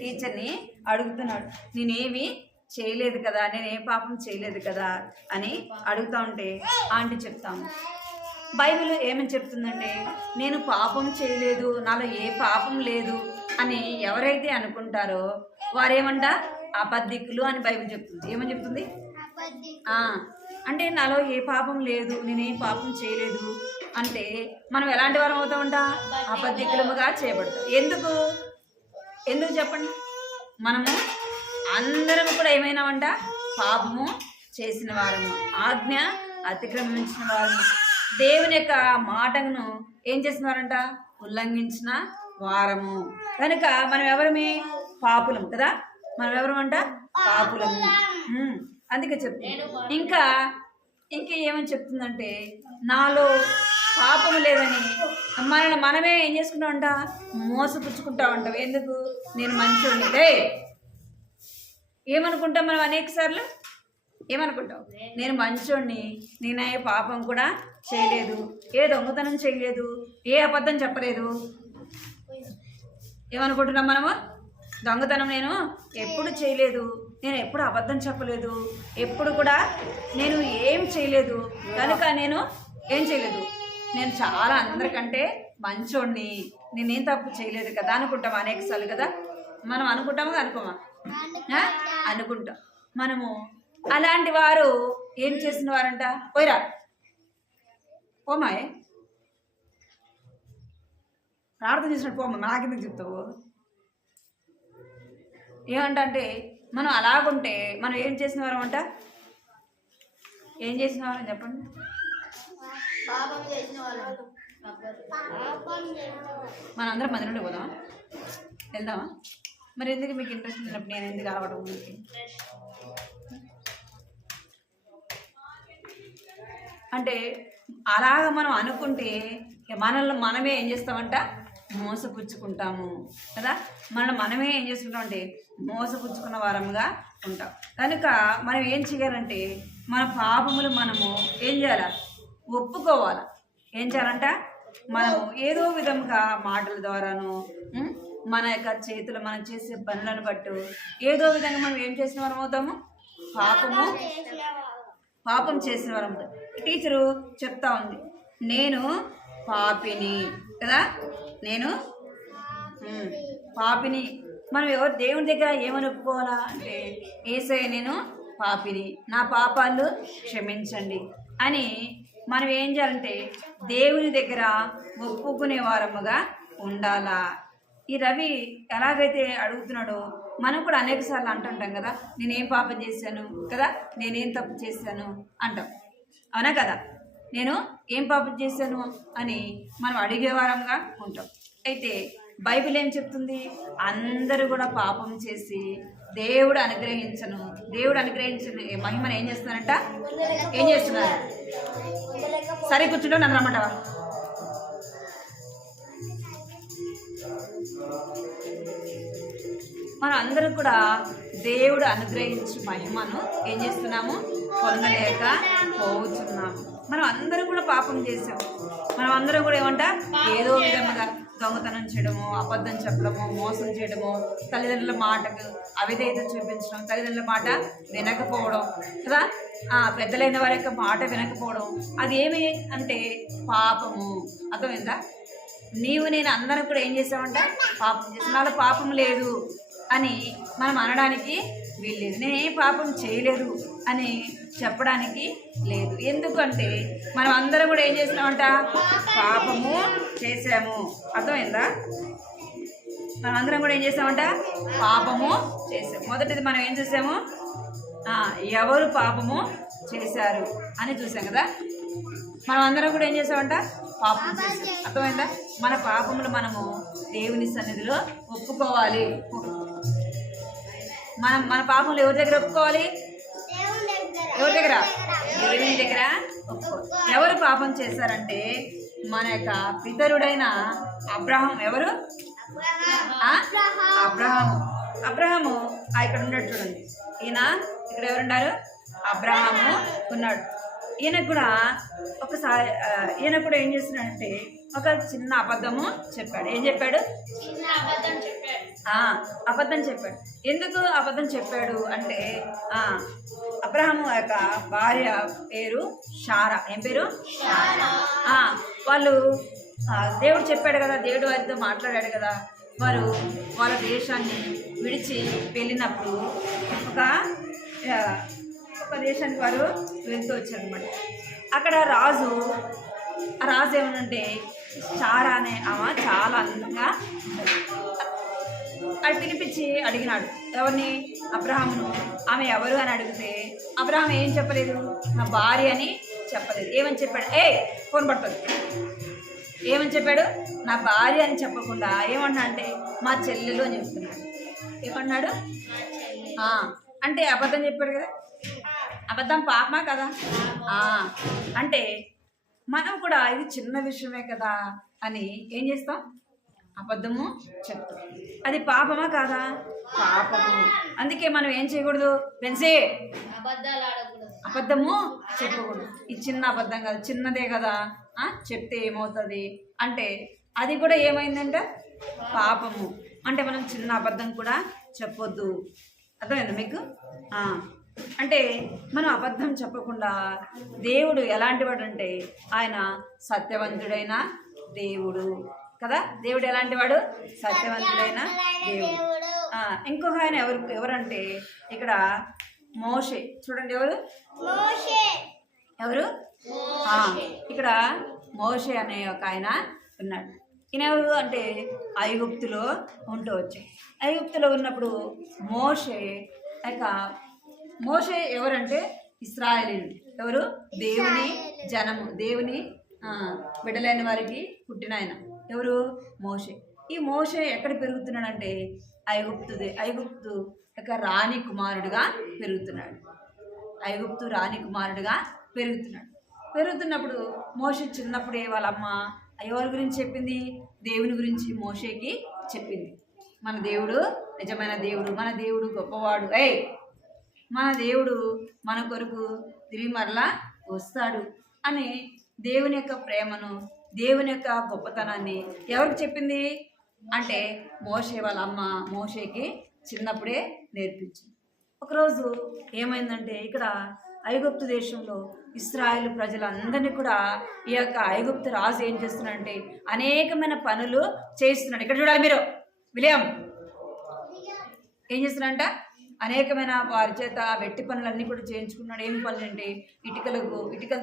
టీచర్ని అడుగుతున్నాడు, నేనేమి చేయలేదు కదా, నేను ఏ పాపం చేయలేదు కదా అని అడుగుతా ఉంటే ఆంటీ చెప్తాము. బైబిల్ ఏమని చెప్తుందంటే నేను పాపం చేయలేదు, నాలో ఏ పాపం లేదు అని ఎవరైతే అనుకుంటారో వారేమంట? అబద్ధికులు అని బైబిల్ చెప్తుంది. ఏమని చెప్తుంది? అంటే నాలో ఏ పాపం లేదు, నేనేం పాపం చేయలేదు అంటే మనం ఎలాంటి వారం అవుతామంట? అబద్ధికులముగా చేయబడతాం. ఎందుకు చెప్పండి? మనము అందరం కూడా ఏమైనామంట? పాపము చేసిన వారము, ఆజ్ఞ అతిక్రమించిన వారము, దేవుని యొక్క మాటను ఏం చేస్తున్నారంట? ఉల్లంఘించిన వారము. కనుక మనం ఎవరమే? పాపులం కదా. మనం ఎవరమంట? పాపులము. అందుకే చెప్తుంది. ఇంకా ఏమని చెప్తుందంటే, నాలో పాపము లేదని మనమే ఏం చేసుకుంటామంట? మోసపుచ్చుకుంటా ఉంటాం. ఎందుకు? నేను మంచోడిని. ఏమనుకుంటాం మనం అనేక సార్లు? ఏమనుకుంటావు? నేను మంచోడిని, నేను ఏ పాపం కూడా చేయలేదు, ఏ దొంగతనం చేయలేదు, ఏ అబద్ధం చెప్పలేదు. ఏమనుకుంటున్నాం మనము? దొంగతనం నేను ఎప్పుడు చేయలేదు, నేను ఎప్పుడు అబద్ధం చెప్పలేదు, ఎప్పుడు కూడా నేను ఏం చేయలేదు, కనుక నేను ఏం చేయలేదు, నేను చాలా అందరికంటే మంచోడిని, నేనేం తప్పు చేయలేదు కదా అనుకుంటాం అనేక సార్లు కదా. మనం అనుకుంటామా అనుకోమా? అనుకుంటాం. మనము అలాంటి వారు ఏం చేసిన వారంట? పోయిరా పోమాయే, ప్రార్థన చేసినట్టు పోమా, నాకెందుకు చెప్తావు? ఏమంటే మనం అలాగుంటే మనం ఏం చేసిన వారం అంట? ఏం చేసిన వారం చెప్పండి? మనందరం 10 నుండి పోదామా? వెళ్దామా? మరి ఎందుకు మీకు ఇంట్రెస్ట్ ఉన్నప్పుడు నేను ఎందుకు అలవాటు? అంటే అలాగ మనం అనుకుంటే మనల్ని మనమే ఏం చేస్తామంట? మోసపుచ్చుకుంటాము కదా. మనమే ఏం చేసుకుంటామంటే మోసపుచ్చుకున్న వారముగా ఉంటాం. కనుక మనం ఏం చేయాలంటే మన పాపములు మనము ఏం చేయాలి? ఒప్పుకోవాలి. ఏం చేయాలంట? మనము ఏదో విధంగా మాటల ద్వారాను మన యొక్క చేతులు మనం చేసే పనులను బట్టు ఏదో విధంగా మనం ఏం చేసిన వారం అవుతాము? పాపం చేసిన వారం. టీచరు చెప్తా ఉంది, నేను పాపిని కదా, నేను పాపిని. మనం ఎవరు దేవుని దగ్గర ఏమని ఒప్పుకోవాలా అంటే, యేసయ్య నేను పాపిని, నా పాపాలు క్షమించండి అని మనం ఏం చేయాలంటే దేవుని దగ్గర ఒప్పుకునే వారముగా ఉండాలా. ఈ రవి ఎలాగైతే అడుగుతున్నాడో మనం కూడా అనేక సార్లు అంటుంటాం కదా, నేనేం పాపం చేశాను కదా, నేనేం తప్పు చేశాను అంటాం, అవునా కదా. నేను ఏం పాపం చేశాను అని మనం అడిగేవారంగా ఉంటాం. అయితే బైబిల్ ఏం చెప్తుంది? అందరూ కూడా పాపం చేసి దేవుడు అనుగ్రహించిన మహిమను ఏం చేస్తున్నారంట? ఏం చేస్తున్నారు? సరే కూర్చుంటూ నన్ను రమ్మంటావా? మనం అందరూ కూడా దేవుడు అనుగ్రహించు మహిమను ఏం చేస్తున్నాము? పొందలేక పోతున్నాము. మనం అందరం కూడా పాపం చేసాం. మనం అందరం కూడా ఏమంట? ఏదో విధంగా దొంగతనం చేయడము, అబద్ధం చెప్పడము, మోసం చేయడము, తల్లిదండ్రుల మాటకు అవిధేయత చూపించడం, తల్లిదండ్రుల మాట వినకపోవడం కదా, పెద్దలైన వారి యొక్క మాట వినకపోవడం, అది ఏమి అంటే పాపము. అర్థమైందా? నీవు నేను అందరం కూడా ఏం చేసామంట? పాపం చేసాం. నాలో పాపం లేదు అని మనం అనడానికి వీల్లేదు. నేనేం పాపం చేయలేదు అని చెప్పడానికి లేదు. ఎందుకంటే మనం అందరం కూడా ఏం చేసినామంట? పాపము చేసాము. అర్థమైందా? మనం అందరం కూడా ఏం చేసామంట? పాపము చేసాము. మొదటిది మనం ఏం చూసాము? ఎవరు పాపము చేశారు అని చూసాం కదా. మనం అందరం కూడా ఏం చేసామంట? పాపం చేసాం. అర్థమైందా? మన పాపములు మనము దేవుని సన్నిధిలో ఒప్పుకోవాలి. మన పాపములు ఎవరి దగ్గర ఒప్పుకోవాలి? ఎవరి దగ్గర? దేవుని దగ్గర ఒప్పుకోవాలి. ఎవరు పాపం చేశారంటే మన యొక్క పితరుడైన అబ్రహాం. ఎవరు? అబ్రహాము ఇక్కడ ఉన్నాడు చూడండి. ఈయన ఇక్కడ ఎవరున్నారు? అబ్రహాము ఉన్నాడు. ఈయన కూడా ఏం చేస్తున్నాడంటే ఒక చిన్న అబద్ధము చెప్పాడు. ఏం చెప్పాడు? అబద్ధం చెప్పాడు. ఎందుకు అబద్ధం చెప్పాడు అంటే అబ్రహాము యొక్క భార్య పేరు శారా. ఏం పేరు? వాళ్ళు దేవుడు చెప్పాడు కదా, దేవుడు వారితో మాట్లాడాడు కదా, వారు వాళ్ళ దేశాన్ని విడిచి వెళ్ళినప్పుడు ఒక దేశానికి వారు వెళ్తూ వచ్చారనమాట. అక్కడ ఆ రాజు ఏమనంటే శారా అనే ఆమె చాలా అందంగా అది పిలిపించి అడిగినాడు. ఎవరిని? అబ్రహామును. ఆమె ఎవరు అని అడిగితే అబ్రహాం ఏం చెప్పలేదు? నా భార్య అని చెప్పలేదు. ఏమని చెప్పాడు? ఫోన్ పడుతుంది. ఏమని చెప్పాడు? నా భార్య అని చెప్పకుండా ఏమన్నా అంటే మా చెల్లెలు అని చెప్తున్నాడు. ఏమన్నాడు? అంటే అబద్ధం చెప్పాడు కదా. అబద్ధం పాపమా కదా? అంటే మనం కూడా ఇది చిన్న విషయమే కదా అని ఏం చేస్తాం? అబద్ధము చెప్తాం. అది పాపమా కాదా? పాపము. అందుకే మనం ఏం చేయకూడదు ఫ్రెండ్సే? అబద్ధము చెప్పకూడదు. ఇది చిన్న అబద్ధం కదా, చిన్నదే కదా, చెప్తే ఏమవుతుంది అంటే అది కూడా ఏమైందంటే పాపము. అంటే మనం చిన్న అబద్ధం కూడా చెప్పొద్దు. అర్థమైందా మీకు? అంటే మనం అబద్ధం చెప్పకుండా దేవుడు ఎలాంటి వాడు అంటే ఆయన సత్యవంతుడైన దేవుడు కదా. దేవుడు ఎలాంటి వాడు? సత్యవంతుడైన దేవుడు. ఇంకొక ఆయన ఎవరంటే ఇక్కడ మోషే. చూడండి ఎవరు? ఎవరు? ఇక్కడ మోషే అనే ఒక ఆయన ఉన్నాడు. ఈయన ఎవరు అంటే ఐగుప్తులో ఉంటూ వచ్చాయి. ఐగుప్తులో ఉన్నప్పుడు మోషే ఎవరంటే ఇశ్రాయేలీయులు. ఎవరు? దేవుని జనము, దేవుని బిడ్డలైన వారికి పుట్టిన ఆయన. ఎవరు? మోషే. ఈ మోషే ఎక్కడ పెరుగుతున్నాడంటే ఐగుప్తు యొక్క రాణి కుమారుడుగా పెరుగుతున్నాడు. ఐగుప్తు రాణి కుమారుడుగా పెరుగుతున్నప్పుడు మోషే చిన్నప్పుడే వాళ్ళ అమ్మ ఎవరి గురించి చెప్పింది? దేవుని గురించి మోషేకి చెప్పింది. మన దేవుడు నిజమైన దేవుడు, మన దేవుడు గొప్పవాడు, మన దేవుడు మన కొరకు తిరిగి మరలా వస్తాడు అని దేవుని యొక్క ప్రేమను, దేవుని యొక్క గొప్పతనాన్ని ఎవరికి చెప్పింది అంటే మోషే వాళ్ళ అమ్మ మోషేకి చిన్నప్పుడే నేర్పించింది. ఒకరోజు ఏమైందంటే ఇక్కడ ఐగుప్తు దేశంలో ఇశ్రాయేలు ప్రజలందరినీ కూడా ఈ యొక్క ఐగుప్తు రాజు ఏం చేస్తున్నాడంటే అనేకమైన పనులు చేస్తున్నాడు. ఇక్కడ చూడాలి మీరు, విలియం ఏం చేస్తున్నాడంట? అనేకమైన వారి చేత వెట్టి పనులన్నీ కూడా చేయించుకున్నాడు. ఏమి పనులు అంటే ఇటుకలు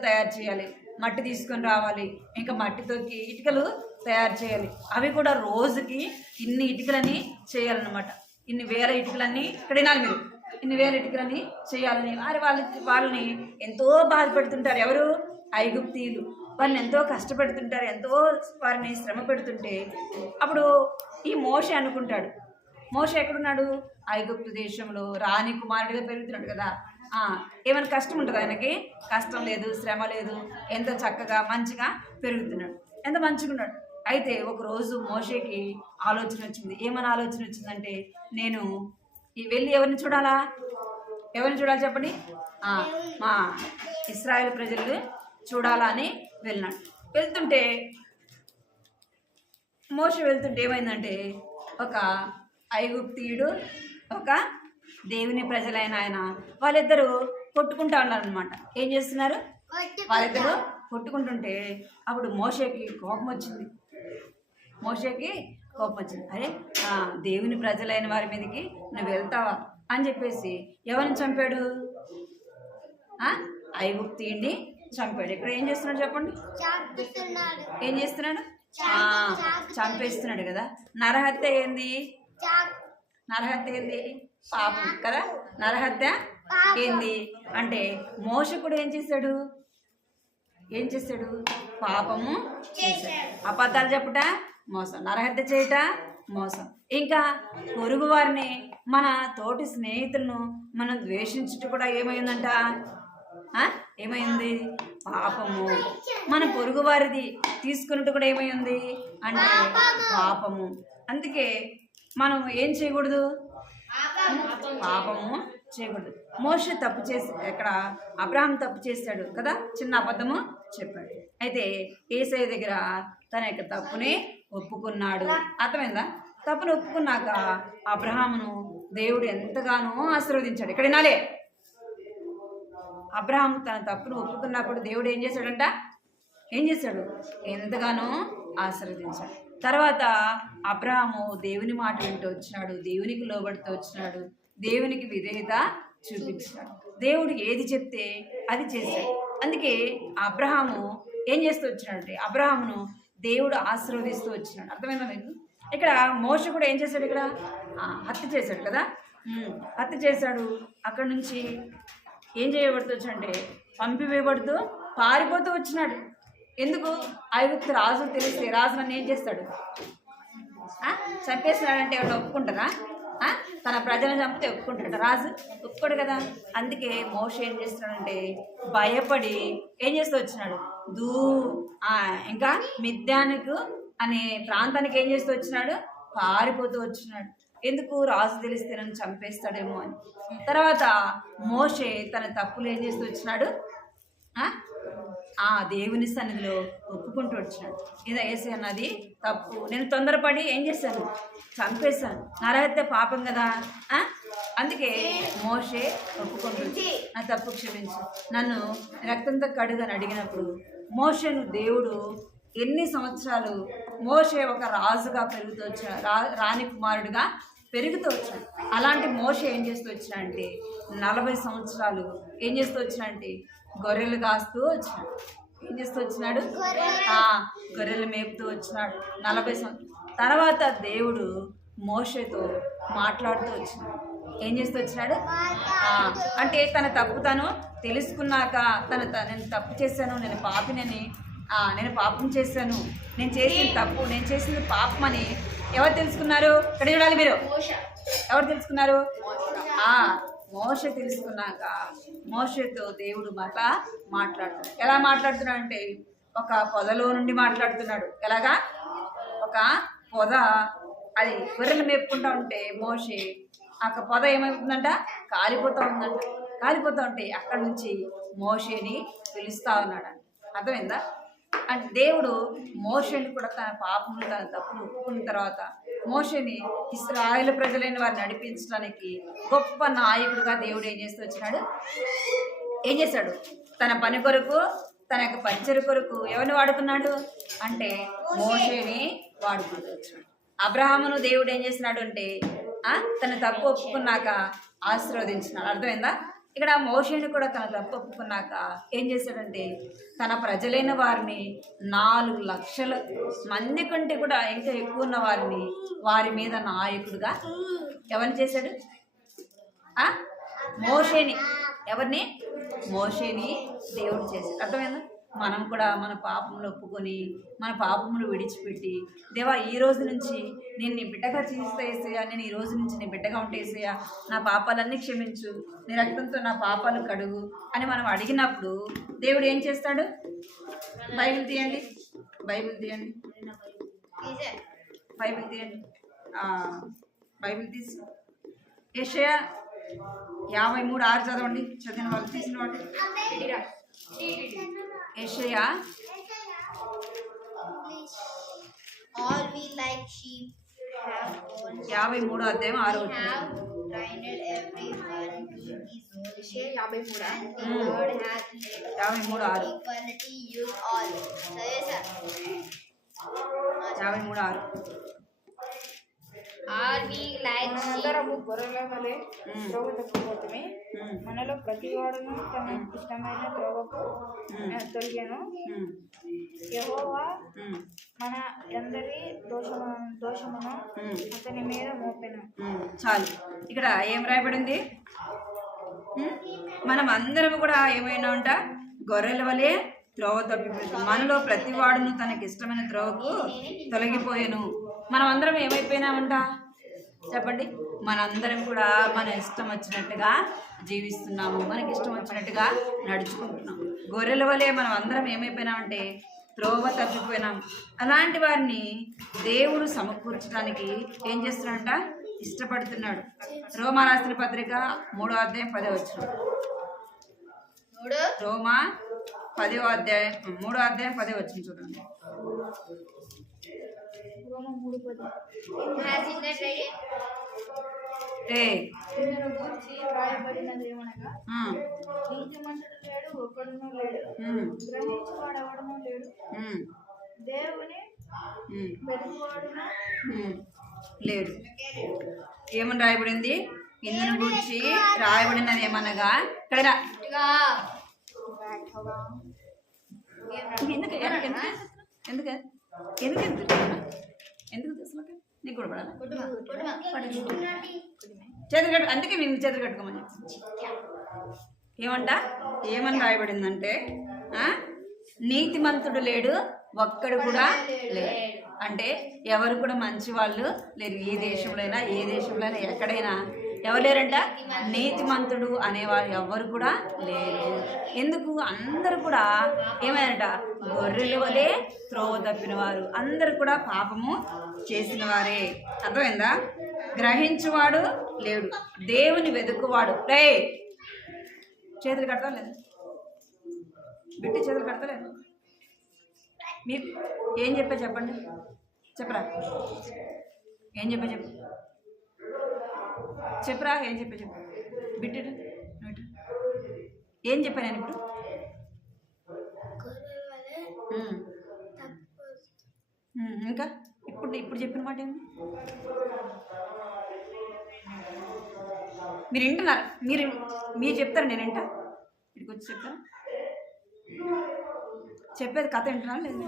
తయారు చేయాలి, మట్టి తీసుకొని రావాలి, ఇంకా మట్టితోకి ఇటుకలు తయారు చేయాలి. అవి కూడా రోజుకి ఇన్ని ఇటుకలని చేయాలన్నమాట. ఇన్ని వేల ఇటుకలన్నీ ఇక్కడ వినాలి మీరు, ఇన్ని వేల ఇటుకలని చేయాలని వాళ్ళని ఎంతో బాధ పెడుతుంటారు. ఎవరు? ఐగుప్తీయులు. వాళ్ళని ఎంతో కష్టపెడుతుంటారు, ఎంతో వారిని శ్రమ పెడుతుంటే అప్పుడు ఈ మోషే అనుకుంటాడు, మోషే ఎక్కడున్నాడు? ఐగుప్తు దేశంలో రాణి కుమారుడిగా పెరుగుతున్నాడు కదా. ఏమైనా కష్టం ఉంటుంది ఆయనకి? కష్టం లేదు, శ్రమ లేదు, ఎంతో చక్కగా మంచిగా పెరుగుతున్నాడు, ఎంత మంచిగా ఉన్నాడు. అయితే ఒకరోజు మోషేకి ఆలోచన వచ్చింది. ఏమైనా ఆలోచన వచ్చిందంటే నేను వెళ్ళి ఎవరిని చూడాలా? ఎవరిని చూడాలి చెప్పండి? మా ఇశ్రాయేలు ప్రజలు చూడాలా అని వెళ్ళినాడు. మోషే వెళ్తుంటే ఏమైందంటే ఒక ఐగుప్తీయుడు, ఒక దేవుని ప్రజలైన ఆయన, వాళ్ళిద్దరూ కొట్టుకుంటా ఉన్నారనమాట. ఏం చేస్తున్నారు? వాళ్ళిద్దరూ కొట్టుకుంటుంటే అప్పుడు మోషేకి కోపం వచ్చింది. అరే దేవుని ప్రజలైన వారి మీదకి నువ్వు వెళ్తావా అని చెప్పేసి ఎవరిని చంపాడు? ఐగుప్తీయుడిని చంపాడు. ఇక్కడ ఏం చేస్తున్నాడు చెప్పండి? ఏం చేస్తున్నాడు? చంపేస్తున్నాడు కదా. నరహత్య ఏంది? పాపం కదా. నరహత్య ఏంది అంటే మోషే కూడా ఏం చేశాడు? పాపము చేశాడు. అబద్ధాలు చెప్పుట మోసం, నరహత్య చేయట మోసం, ఇంకా పొరుగు వారిని, మన తోటి స్నేహితులను మనం ద్వేషించుట కూడా ఏమైందంట? ఏమైంది? పాపము. మన పొరుగు వారిది తీసుకున్నట్టు కూడా ఏమైంది అంటే పాపము. అందుకే మనం ఏం చేయకూడదు? పాపము చేయకూడదు. మోషే తప్పు చేసి ఇక్కడ అబ్రహాం తప్పు చేశాడు కదా, చిన్న అబద్ధము చెప్పాడు. అయితే యేసయ్య దగ్గర తన యొక్క తప్పుని ఒప్పుకున్నాడు. అర్థమైందా? తప్పును ఒప్పుకున్నాక అబ్రహామును దేవుడు ఎంతగానో ఆశీర్వదించాడు. ఇక్కడ వినాలే, అబ్రహాం తన తప్పును ఒప్పుకున్నప్పుడు దేవుడు ఏం చేశాడంట? ఎంతగానో ఆశీర్వదించాడు. తర్వాత అబ్రహాము దేవుని మాట వింటూ వచ్చినాడు, దేవునికి లోబడుతూ వచ్చినాడు, దేవునికి విధేయత చూపించినాడు. దేవుడు ఏది చెప్తే అది చేశాడు. అందుకే అబ్రహాము ఏం చేస్తూ వచ్చినాడంటే అబ్రహామును దేవుడు ఆశీర్వదిస్తూ వచ్చినాడు. అర్థమైందా మీకు? ఇక్కడ మోషే కూడా ఏం చేశాడు? ఇక్కడ హత్య చేశాడు కదా. హత్య చేశాడు. అక్కడి నుంచి ఏం చేయబడుతూ వచ్చాడంటే పంపివేయబడుతూ పారిపోతూ వచ్చినాడు. ఎందుకు ఐగుప్తు రాజు తెలిస్తే రాజు నన్ను ఏం చేస్తాడు? చంపేస్తున్నాడంటే ఎవరు ఒప్పుకుంటారా? తన ప్రజలను చంపితే ఒప్పుకుంటాడు రాజు? ఒప్పుకోడు కదా. అందుకే మోషే ఏం చేస్తున్నాడంటే భయపడి ఏం చేస్తూ వచ్చినాడు? ఇంకా మిద్యానుకు అనే ప్రాంతానికి ఏం చేస్తూ వచ్చినాడు? పారిపోతూ వచ్చినాడు. ఎందుకు? రాజు తెలిస్తే నన్ను చంపేస్తాడేమో అని. తర్వాత మోషే తన తప్పులు ఏం చేస్తూ వచ్చినాడు? దేవుని సన్నిధిలో ఒప్పుకుంటూ వచ్చినాడు. ఇదా ఏసే అన్నది తప్పు, నేను తొందరపడి ఏం చేశాను? చంపేశాను, నరహత్య పాపం కదా. అందుకే మోషే ఒప్పుకుంటుంది, నా తప్పు క్షమించు, నన్ను రక్తంతో కడుగని అడిగినప్పుడు మోషేను దేవుడు ఎన్ని సంవత్సరాలు మోషే ఒక రాజుగా పెరుగుతూ వచ్చిన రాణి కుమారుడిగా పెరుగుతూ వచ్చినాడు. అలాంటి మోషే ఏం చేస్తూ వచ్చినా అంటే 40 సంవత్సరాలు ఏం చేస్తూ వచ్చినా అంటే గొర్రెలు కాస్తూ వచ్చినాడు. ఏం చేస్తూ వచ్చినాడు? గొర్రెలు మేపుతూ వచ్చినాడు 40 సంవత్సరాలు. తర్వాత దేవుడు మోషేతో మాట్లాడుతూ వచ్చినాడు. ఏం చేస్తూ వచ్చినాడు? అంటే తన తప్పు తను తెలుసుకున్నాక నేను తప్పు చేశాను, నేను పాపినని, నేను పాపం చేశాను, నేను చేసిన తప్పు, నేను చేసింది పాపం అని ఎవరు తెలుసుకున్నారు? ఇక్కడ చూడాలి మీరు, ఎవరు తెలుసుకున్నారు? మోషే తెలుసుకున్నాక మోషేతో దేవుడు మాట్లాడుతున్నాడు. ఎలా మాట్లాడుతున్నాడు అంటే ఒక పొదలో నుండి మాట్లాడుతున్నాడు. ఎలాగా? ఒక పొద, అది గొర్రెలు మేపుకుంటా ఉంటే మోషే ఆ పొద ఏమవుతుందంట? కాలిపోతూ ఉందంట. కాలిపోతూ ఉంటే అక్కడి నుంచి మోషేని పిలుస్తా ఉన్నాడు. అర్థమైందా? అంటే దేవుడు మోషేని కూడా తన పాపములు తన తప్పులు ఒప్పుకున్న తర్వాత మోషేని ఇశ్రాయేలు ప్రజలైన వారిని నడిపించడానికి గొప్ప నాయకుడుగా దేవుడు ఏం చేస్తూ వచ్చినాడు? ఏం చేశాడు? తన పని కొరకు, తన యొక్క పరిచయ కొరకు ఎవరిని వాడుకున్నాడు అంటే మోషేని వాడుకుంటూ వచ్చాడు. అబ్రహామును దేవుడు ఏం చేసినాడు అంటే తన తప్పు ఒప్పుకున్నాక ఆశీర్వదించినాడు. అర్థమైందా? ఇక్కడ మోషేని కూడా తన తప్పు ఒప్పుకున్నాక ఏం చేశాడంటే తన ప్రజలైన వారిని 4 లక్షల మంది కంటే కూడా ఇంకా ఎక్కువ ఉన్న వారిని వారి మీద నాయకుడుగా ఎవరిని చేశాడు? మోషేని. ఎవరిని? మోషేని దేవుడు చేశాడు. అర్థమైందా? మనం కూడా మన పాపములు ఒప్పుకొని మన పాపములు విడిచిపెట్టి, దేవా ఈ రోజు నుంచి నేను నీ బిడ్డగా చేస్తా ఏసయ్యా, నేను ఈ రోజు నుంచి నీ బిడ్డగా ఉంటే ఏసయ్యా, నా పాపాలన్నీ క్షమించు, నీ రక్తంతో నా పాపాలు కడుగు అని మనం అడిగినప్పుడు దేవుడు ఏం చేస్తాడు? బైబిల్ తీయండి, బైబిల్ తీయండి, బైబిల్ తీయండి, బైబిల్ తీసి యెషయా 53:6 చదవండి. చదివిన వాళ్ళు తీసిన వాళ్ళు. యెషయా All we like sheep have gone 53వ అధ్యాయం 6వ వచనం. have turned everyone to his own way, 53. and the Lord hath laid 53:6. equality use all. Sorry, sir. 53:6. All we like sheep. అందరము గొర్రెల వలె త్రోవ తప్పిపోతుంది, మనలో ప్రతివాడును తన ఇష్టమైన త్రోవకు తొలిగాను. యెహోవా మన అందరి దోషమును అతని మీద మోపెను. చాలు. ఇక్కడ ఏం రాయబడింది? మనం అందరం కూడా ఏమైనా ఉంటా గొర్రెల వలె త్రోవ తప్పిపోయాను, మనలో ప్రతివాడును తనకి ఇష్టమైన త్రోవకు తొలగిపోయాను. మనం అందరం ఏమైపోయినామంట? చెప్పండి. మనందరం కూడా మన ఇష్టం వచ్చినట్టుగా జీవిస్తున్నాము, మనకి ఇష్టం వచ్చినట్టుగా నడుచుకుంటున్నాము. గొర్రెల వలె మనం అందరం ఏమైపోయినామంటే త్రోవ తప్పిపోయినాం. అలాంటి వారిని దేవుడు సమకూర్చడానికి ఏం చేస్తున్నాడంట? ఇష్టపడుతున్నాడు. రోమా రాసిన పత్రిక 3వ అధ్యాయం 10వ వచనం. రోమా 3వ అధ్యాయం 10వ వచనం చూడండి. రాయబడినదేమనగా నీతిమంతుడు లేడు, ఒక్కడును లేడు, గ్రహించువాడెవడను లేడు, దేవుని వెతుకువాడును లేడు. ఏమని రాయబడింది? ఇందును గురించి రాయబడినది ఏమనగా ఇక్కడ ఎందుకు నీకు కూడా పడాలి చేతులు కట్టు. అందుకే మేము చేతులు కట్టుకోమని ఏమంట? ఏమని రాయబడిందంటే నీతిమంతుడు లేడు, ఒక్కడు కూడా లేడు. అంటే ఎవరు కూడా మంచి వాళ్ళు లేరు. ఈ దేశంలోనైనా ఏ దేశంలోనైనా ఎక్కడైనా ఎవరు లేరంట? నీతిమంతుడు అనేవారు ఎవరు కూడా లేరు. ఎందుకు? అందరూ కూడా ఏమైనారట? గొర్రెల వలె త్రోవ తప్పిన వారు, అందరూ కూడా పాపము చేసిన వారే. అర్థమైందా? గ్రహించువాడు లేడు, దేవుని వెతుకువాడు. రే చేతులు కడతలేదు, బిట్టి చేతులు కడతలేదు. మీరు ఏం చెప్పా చెప్పండి, చెప్పరా? ఏం చెప్పా చెప్పు, చెప్పరా? ఏం చెప్పా చెప్పు, బిట్టి ఏం చెప్పా నేను ఇప్పుడు? ఇంకా ఇప్పుడు చెప్పిన మాట ఏంటి? మీరు వింటున్నారు? మీరు చెప్తారు, నేను వింటా. ఇక్కడికి వచ్చి చెప్తాను, చెప్పేది కథ వింటున్నాను లేదు?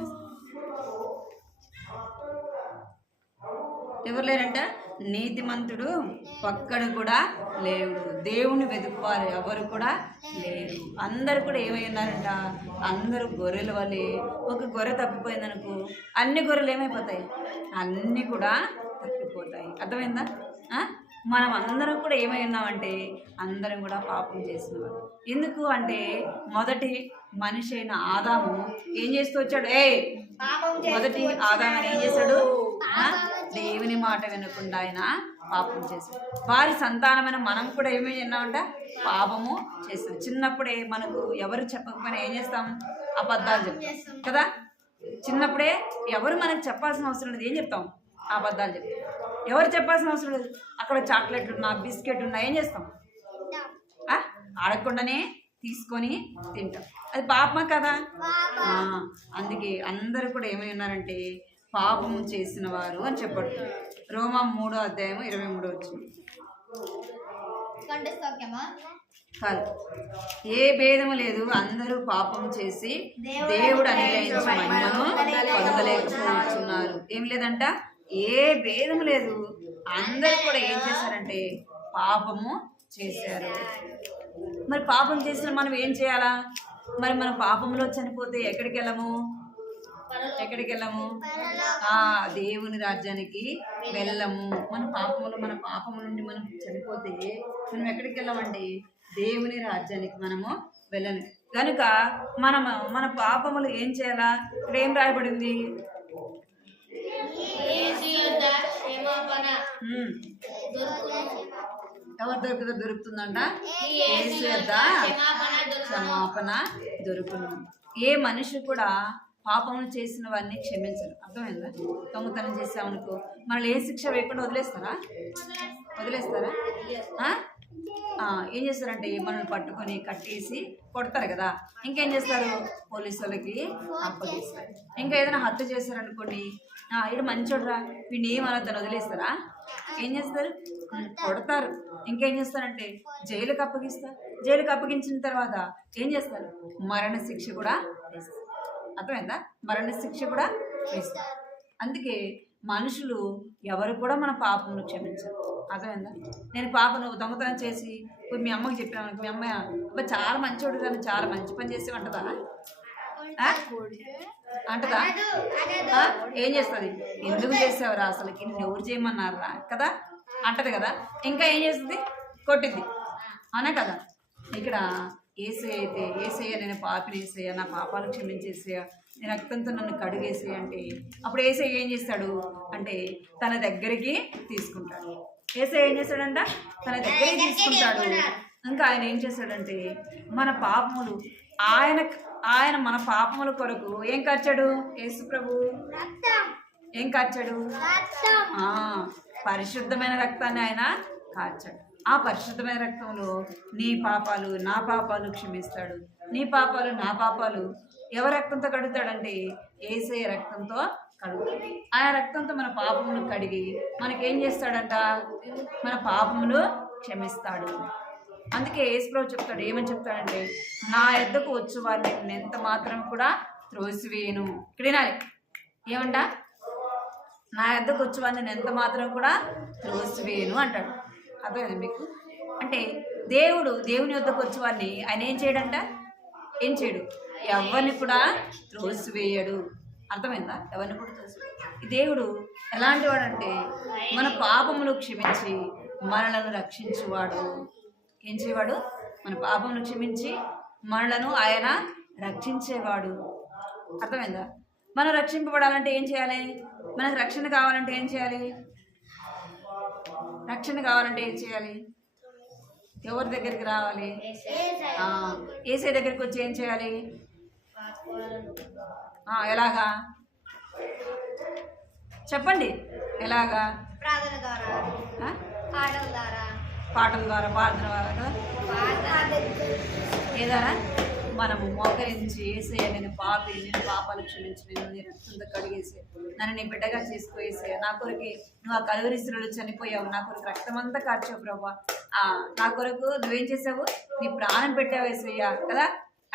ఎవరు లేరంట? నీతిమంతుడు ఒక్కడు కూడా లేడు, దేవుని వెతుకువారు ఎవరు కూడా లేరు. అందరు కూడా ఏమై ఉన్నారంట? అందరూ గొర్రెల వల్లే. ఒక గొర్రె తప్పిపోయిందనుకో, అన్ని గొర్రెలు ఏమైపోతాయి? అన్నీ కూడా తప్పిపోతాయి. అర్థమైందా? మనం అందరం కూడా ఏమై ఉన్నామంటే అందరం కూడా పాపం చేసినవారు. ఎందుకు అంటే మొదటి మనిషి అయిన ఆదాము ఏం చేస్తూ వచ్చాడు? మొదటి ఆదాము ఏం చేశాడు? దేవుని మాట వినకుండా ఆయన పాపం చేశాడు. వారి సంతానమైన మనం కూడా ఏమై ఉన్నామంట? పాపము చేస్తాం. చిన్నప్పుడే మనకు ఎవరు చెప్పకపోయినా ఏం చేస్తాం? అబద్ధాలు చెప్తాం కదా. చిన్నప్పుడే ఎవరు మనకు చెప్పాల్సిన అవసరం లేదు, ఏం చెప్తాం? అబద్ధాలు చెప్తాం. ఎవరు చెప్పాల్సిన అవసరం లేదు. అక్కడ చాక్లెట్ ఉన్నా, బిస్కెట్ ఉన్నా ఏం చేస్తాం? అడగకుండానే తీసుకొని తింటాం. అది పాపమా కదా? అందుకే అందరూ కూడా ఏమై ఉన్నారంటే పాపము చేసిన వారు అని చెప్పాడు. రోమా 3:23 కాదు, ఏ భేదము లేదు, అందరూ పాపం చేసి దేవుడు అనుగ్రహించిన మహిమను పొందలేకపోతున్నారు. ఏం లేదంట? ఏ భేదము లేదు, అందరూ కూడా ఏం చేశారంటే పాపము చేశారు. మరి పాపం చేసిన మనం ఏం చేయాలా? మరి మనం పాపంలో చనిపోతే ఎక్కడికి వెళ్ళము? దేవుని రాజ్యానికి వెళ్ళము. మన పాపము నుండి మనం చనిపోతే మనం ఎక్కడికి వెళ్ళమండి? దేవుని రాజ్యానికి మనము వెళ్ళను. కనుక మన పాపములు ఏం చేయాలా? ఇక్కడ ఏం రాయబడింది? ఎవరు దొరుకుతుందంట? యేసు యొద్ద క్షమాపణ దొరుకును. ఏ మనిషి కూడా పాపములు చేసిన వారిని క్షమించరు. అర్థమైందా? దొంగతనం చేసామనుకో మనల్ని ఏ శిక్ష వేయకుండా వదిలేస్తారా? ఏం చేస్తారంటే మనల్ని పట్టుకొని కట్టేసి కొడతారు కదా. ఇంకేం చేస్తారు? పోలీసు వాళ్ళకి అప్పగిస్తారు. ఇంకా ఏదైనా హత్య చేశారనుకోండి, ఇది మంచోడ్రా, వీడిని ఏమనొద్దని వదిలేస్తారా? ఏం చేస్తారు? కొడతారు. ఇంకేం చేస్తారంటే జైలుకి అప్పగిస్తారు. జైలుకి అప్పగించిన తర్వాత ఏం చేస్తారు? మరణ శిక్ష కూడా వేస్తారు. అర్థమైందా? మరణ శిక్ష కూడా వేస్తారు. అందుకే మనుషులు ఎవరు కూడా మన పాపమును క్షమించరు. అర్థమైందా? నేను పాపను దొంగతనం చేసి మీ అమ్మకి చెప్పాను, మీ అమ్మ అబ్బా చాలా మంచోడు కానీ చాలా మంచి పని చేసి అంటదా? అంటదా? ఏం చేస్తుంది? ఎందుకు చేసావురా, అసలుకి నిన్ను ఎవరు చేయమన్నారా కదా అంటది కదా. ఇంకా ఏం చేస్తుంది? కొట్టింది, అనే కదా. ఇక్కడ ఏసయ్య నేను పాపిని, ఏసయ్య నా పాపాలు క్షమించేసేయ, నేను రక్తంతో నన్ను కడుగేసేయ అంటే అప్పుడు ఏసయ్య ఏం చేస్తాడు అంటే తన దగ్గరికి తీసుకుంటాడు. ఏసయ్య ఏం చేస్తాడంట? తన దగ్గరికి తీసుకుంటాడు. ఇంకా ఆయన ఏం చేస్తాడంటే మన పాపములు ఆయన మన పాపముల కొరకు ఏం కార్చాడు? యేసు ప్రభు ఏం కార్చాడు? పరిశుద్ధమైన రక్తాన్ని ఆయన కార్చాడు. ఆ పరిశుద్ధమైన రక్తంలో నీ పాపాలు నా పాపాలు క్షమిస్తాడు. నీ పాపాలు నా పాపాలు ఎవరి రక్తంతో కడుగుతాడంటే యేసయ్య రక్తంతో కడుగుతాడు. ఆ రక్తంతో మన పాపములు కడిగి మనకేం చేస్తాడంట? మన పాపములు క్షమిస్తాడు. అందుకే యేసుప్రభు చెప్తాడు, ఏమని చెప్తాడంటే నా యొద్దకు వచ్చు వారిని నేను ఎంత మాత్రం కూడా త్రోసివేయను. ఇక్కడ వినాలి, ఏమంట? నా యొద్దకు వచ్చు వారిని నేను ఎంత మాత్రం కూడా త్రోసివేయను అంటాడు. అర్థమైంది మీకు? అంటే దేవుని యొద్దకు వచ్చే వారిని ఆయన ఏం చేయడంట? ఏం చేయడు? ఎవరిని కూడా త్రోసివేయడు. అర్థమైందా? ఎవరిని కూడా త్రోసివేయడు. ఈ దేవుడు ఎలాంటి వాడంటే మన పాపములు క్షమించి మనలను రక్షించువాడు. ఏం చేయవాడు? మన పాపములు క్షమించి మనలను ఆయన రక్షించేవాడు. అర్థమైందా? మనం రక్షింపబడాలంటే ఏం చేయాలి? మనకు రక్షణ కావాలంటే ఏం చేయాలి? రక్షణ కావాలంటే ఏం చేయాలి? ఎవరి దగ్గరికి రావాలి? యేసయ్య దగ్గరికి వచ్చి ఏం చేయాలి? ఎలాగా చెప్పండి? ఎలాగా? ప్రార్థన ద్వారా, పాటల ద్వారా, పాటల ద్వారా, ప్రార్థన ద్వారా కదా. ఏదైనా మనము మోకరించి యేసయ్య నేను పాపి, నేను పాపాలు క్షమించి నేను నీ రక్తంతో కడిగేసి నన్ను నీ బిడ్డగా చేసుకోవేసయ్య. నా కొరకే నువ్వు ఆ కలువరి శిలువలో చనిపోయావు, నా కొరకు రక్తమంతా కార్చావు ప్రభా. నా కొరకు నువ్వేం చేసావు? నీ ప్రాణం పెట్టావేసయ్య కదా.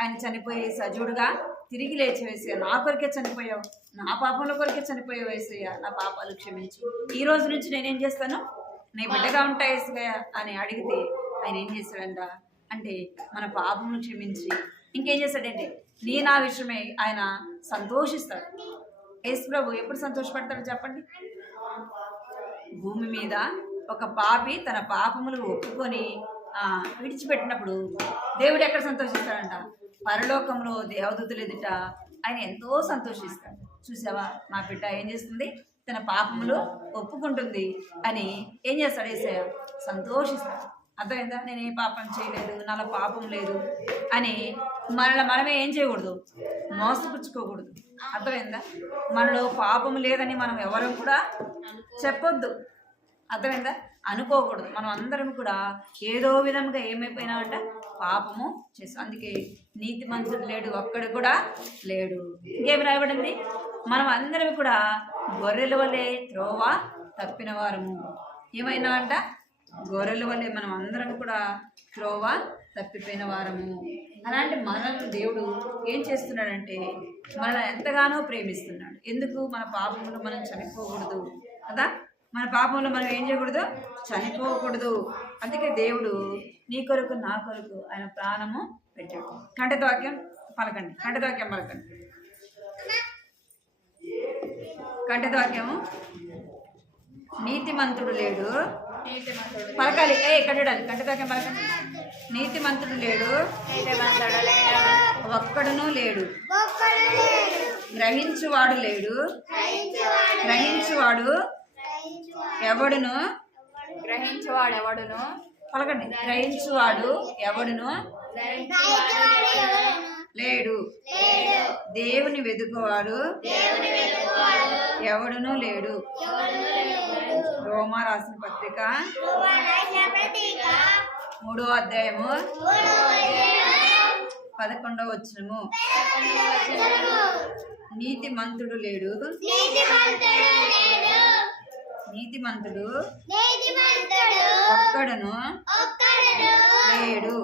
ఆయన చనిపోయి సజీవుడుగా తిరిగి లేచివేసయ్య. నా కొరకే చనిపోయావు, నా పాపంలో కొరకే చనిపోయావు యేసయ్య. నా పాపాలు క్షమించు. ఈ రోజు నుంచి నేనేం చేస్తాను? నీ బిడ్డగా ఉంటా యేసయ్య అని అడిగితే ఆయన ఏం చేశాడంట అంటే మన పాపములు క్షమించి ఇంకేం చేశాడంటే నా విషయమే ఆయన సంతోషిస్తాడు. యేసు ప్రభు ఎప్పుడు సంతోషపడతాడు చెప్పండి? భూమి మీద ఒక పాపి తన పాపములు ఒప్పుకొని విడిచిపెట్టినప్పుడు దేవుడు ఎక్కడ సంతోషిస్తాడంట? పరలోకంలో దేవదూతలు ఎదుట ఆయన ఎంతో సంతోషిస్తాడు. చూసావా, నా బిడ్డ ఏం చేస్తుంది? తన పాపములు ఒప్పుకుంటుంది అని ఏం చేస్తాడు? యేసయ్య సంతోషిస్తాడు. అర్థమైందా? నేను ఏ పాపం చేయలేదు, నాలో పాపం లేదు అని మనమే ఏం చేయకూడదు? మోసపుచ్చుకోకూడదు. అర్థమైందా? మనలో పాపం లేదని మనం ఎవరు కూడా చెప్పొద్దు. అర్థమైందా? అనుకోకూడదు. మనం అందరం కూడా ఏదో విధంగా ఏమైపోయినామంట? పాపము చేస్తాం. అందుకే నీతిమంతుడు లేడు, ఒక్కడు కూడా లేడు. ఇంకేమి రాయబడింది? మనం అందరం కూడా గొర్రెల వలె త్రోవ తప్పిన వారము. ఏమైనా అంట? గొర్రెల వలె మనం అందరం కూడా త్రోవ తప్పిపోయిన వారము. అలాంటి మనల్ని దేవుడు ఏం చేస్తున్నాడంటే మనల్ని ఎంతగానో ప్రేమిస్తున్నాడు. ఎందుకు? మన పాపంలో మనం చనిపోకూడదు కదా. మన పాపంలో మనం ఏం చేయకూడదు? చనిపోకూడదు. అందుకే దేవుడు నీ కొరకు నా కొరకు ఆయన ప్రాణము పెట్టాడు. కంఠిత వాక్యం పలకండి. కంఠిత వాక్యం పలకండి. కంఠిత వాక్యము నీతిమంతుడు లేడు. పలకాలి. ఇక్కడ చూడాలి. కంఠిత వాక్యం పలకండి. నీతిమంతుడు లేడు, ఒక్కడునూ లేడు. గ్రహించువాడు లేడు, గ్రహించువాడు ఎవడును పలకండి. గ్రహించువాడు ఎవడును లేడు. దేవుని వెతుకువాడు ఎవడునూ లేడు. రోమా రాసిన పత్రిక 3వ అధ్యాయము 11వ వచనము. నీతిమంతుడు లేడు, నీతిమంతుడు ఒక్కడును లేడు.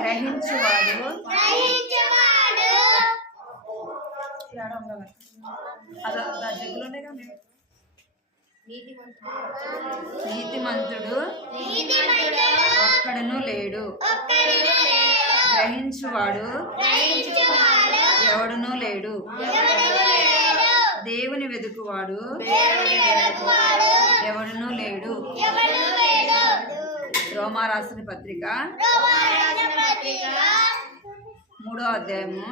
గ్రహించువాడు నీతిమంతుడు ఒక్కడును లేడు. గ్రహించువాడు ఎవడునూ లేడు. దేవుని వెతుకువాడు ఎవడునూ లేడు. రోమా రాసిన పత్రిక 3వ అధ్యాయము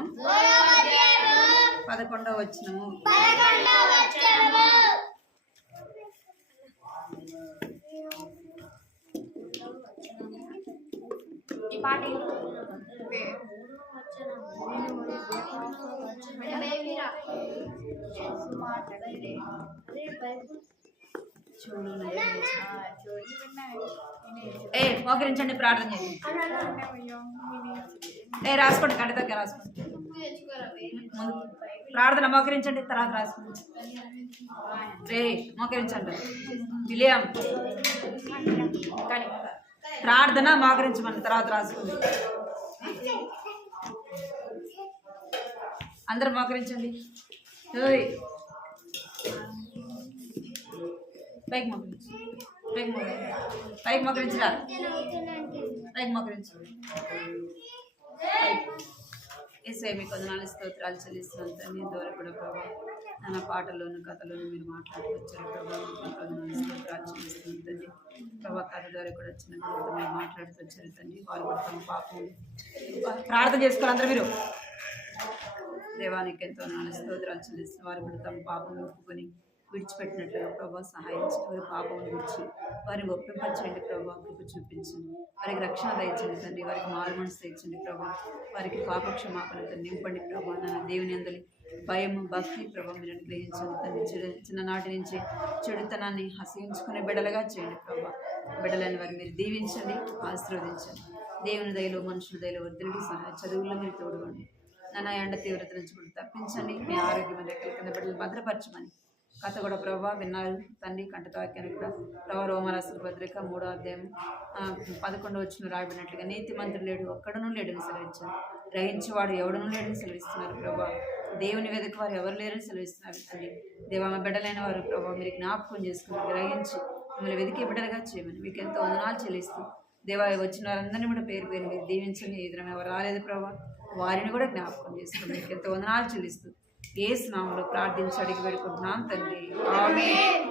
11వ వచనము. ఈ పాట మోకరించండి, ప్రార్థన చేయండి. రాసుకోండి. కంటితో రాసుకోండి. ప్రార్థన మోకరించండి, తర్వాత రాసుకోండి. మోకరించండి. విలియం కానీ ప్రార్థన మోకరించమని తర్వాత రాసుకోండి. అందరూ మోకరించండి. పైకి మోకరించు, పైకి మోకరించరా, పైకి మోకరించు. యేసయ్య మీకు వందనాలు స్తోత్రాలు చెల్లిస్తున్నాను తండ్రి. ఇంతవరకు కూడా ప్రభా నా పాటల్లోను కథలోను మీరు మాట్లాడుకొచ్చారు ప్రభా. మీకు వందనాలు స్తోత్రాలు చెల్లిస్తున్నాను తండ్రి. ప్రభా కథ ద్వారా కూడా చిన్న పిల్లలతో మీరు మాట్లాడుతూ వచ్చారు తండ్రి. వారు కూడా తమ పాపం ప్రార్థన చేసుకోవాలి అందరూ మీరు. దేవానికి ఎంతో వందనాలు స్తోత్రాలు చెల్లిస్తున్న వారు కూడా తమ పాపం ఒప్పుకొని విడిచిపెట్టినట్లుగా ప్రభావ సహాయించి వారి పాపం గురించి వారిని ఒప్పింపచేయండి ప్రభావ. కృప చూపించండి, వారికి రక్షణ దయచండి తండ్రి. వారికి మారు మనసు తెచ్చండి ప్రభావ. వారికి పాపక్షమాపణతో నింపండి ప్రభావ. నా దేవుని అందరి భయము భక్తి ప్రభావ మీరు అనుగ్రహించండి తండ్రి. చిన్ననాటి నుంచి చెడుతనాన్ని హసించుకునే బిడ్డలుగా చేయండి ప్రభావ. బిడ్డలని వారిని మీరు దీవించండి, ఆశీర్వదించండి. దేవుని దయలో మనుషుల దయలో వద్దుడి సహాయ చదువుల్లో మీరు తోడుకోండి. నా ఎండ తీవ్రత నుంచి కూడా తప్పించండి. మీ ఆరోగ్యం రెక్కల కింద బిడ్డలు భద్రపరచమని కథ కూడా ప్రభావ విన్నారు తండ్రి. కంటతాక్యాన్ని కూడా ప్రభావ రోమరాసుల పత్రిక 3వ అధ్యాయం 11వ వచనం రాయబడినట్లుగా నీతి మంత్రులు లేడు, ఒక్కడనూ లేడని సెలవించారు. గ్రహించేవాడు ఎవడనూ లేడని సెలవిస్తున్నారు ప్రభావ. దేవుని వెదక వారు ఎవరు లేరని సెలవిస్తున్నారు తండ్రి. దేవా మా బిడ్డలైన వారు ప్రభావ మీరు జ్ఞాపకం చేసుకుని గ్రహించి మిమ్మల్ని వెతికే బిడ్డలుగా చేయమని మీకు ఎంతో వందనాలు చెల్లిస్తూ దేవా వచ్చిన వారందరినీ కూడా పేరు పేరు మీరు దీవించండి. ఎదురైన ఎవరు రాలేదు ప్రభావ వారిని కూడా జ్ఞాపకం చేసుకుని మీకు ఎంతో వందనాలు చెల్లిస్తూ యేసు నామములో ప్రార్థించి అడిగి వేడుకుంటున్నాం తండ్రి. ఆమేన్.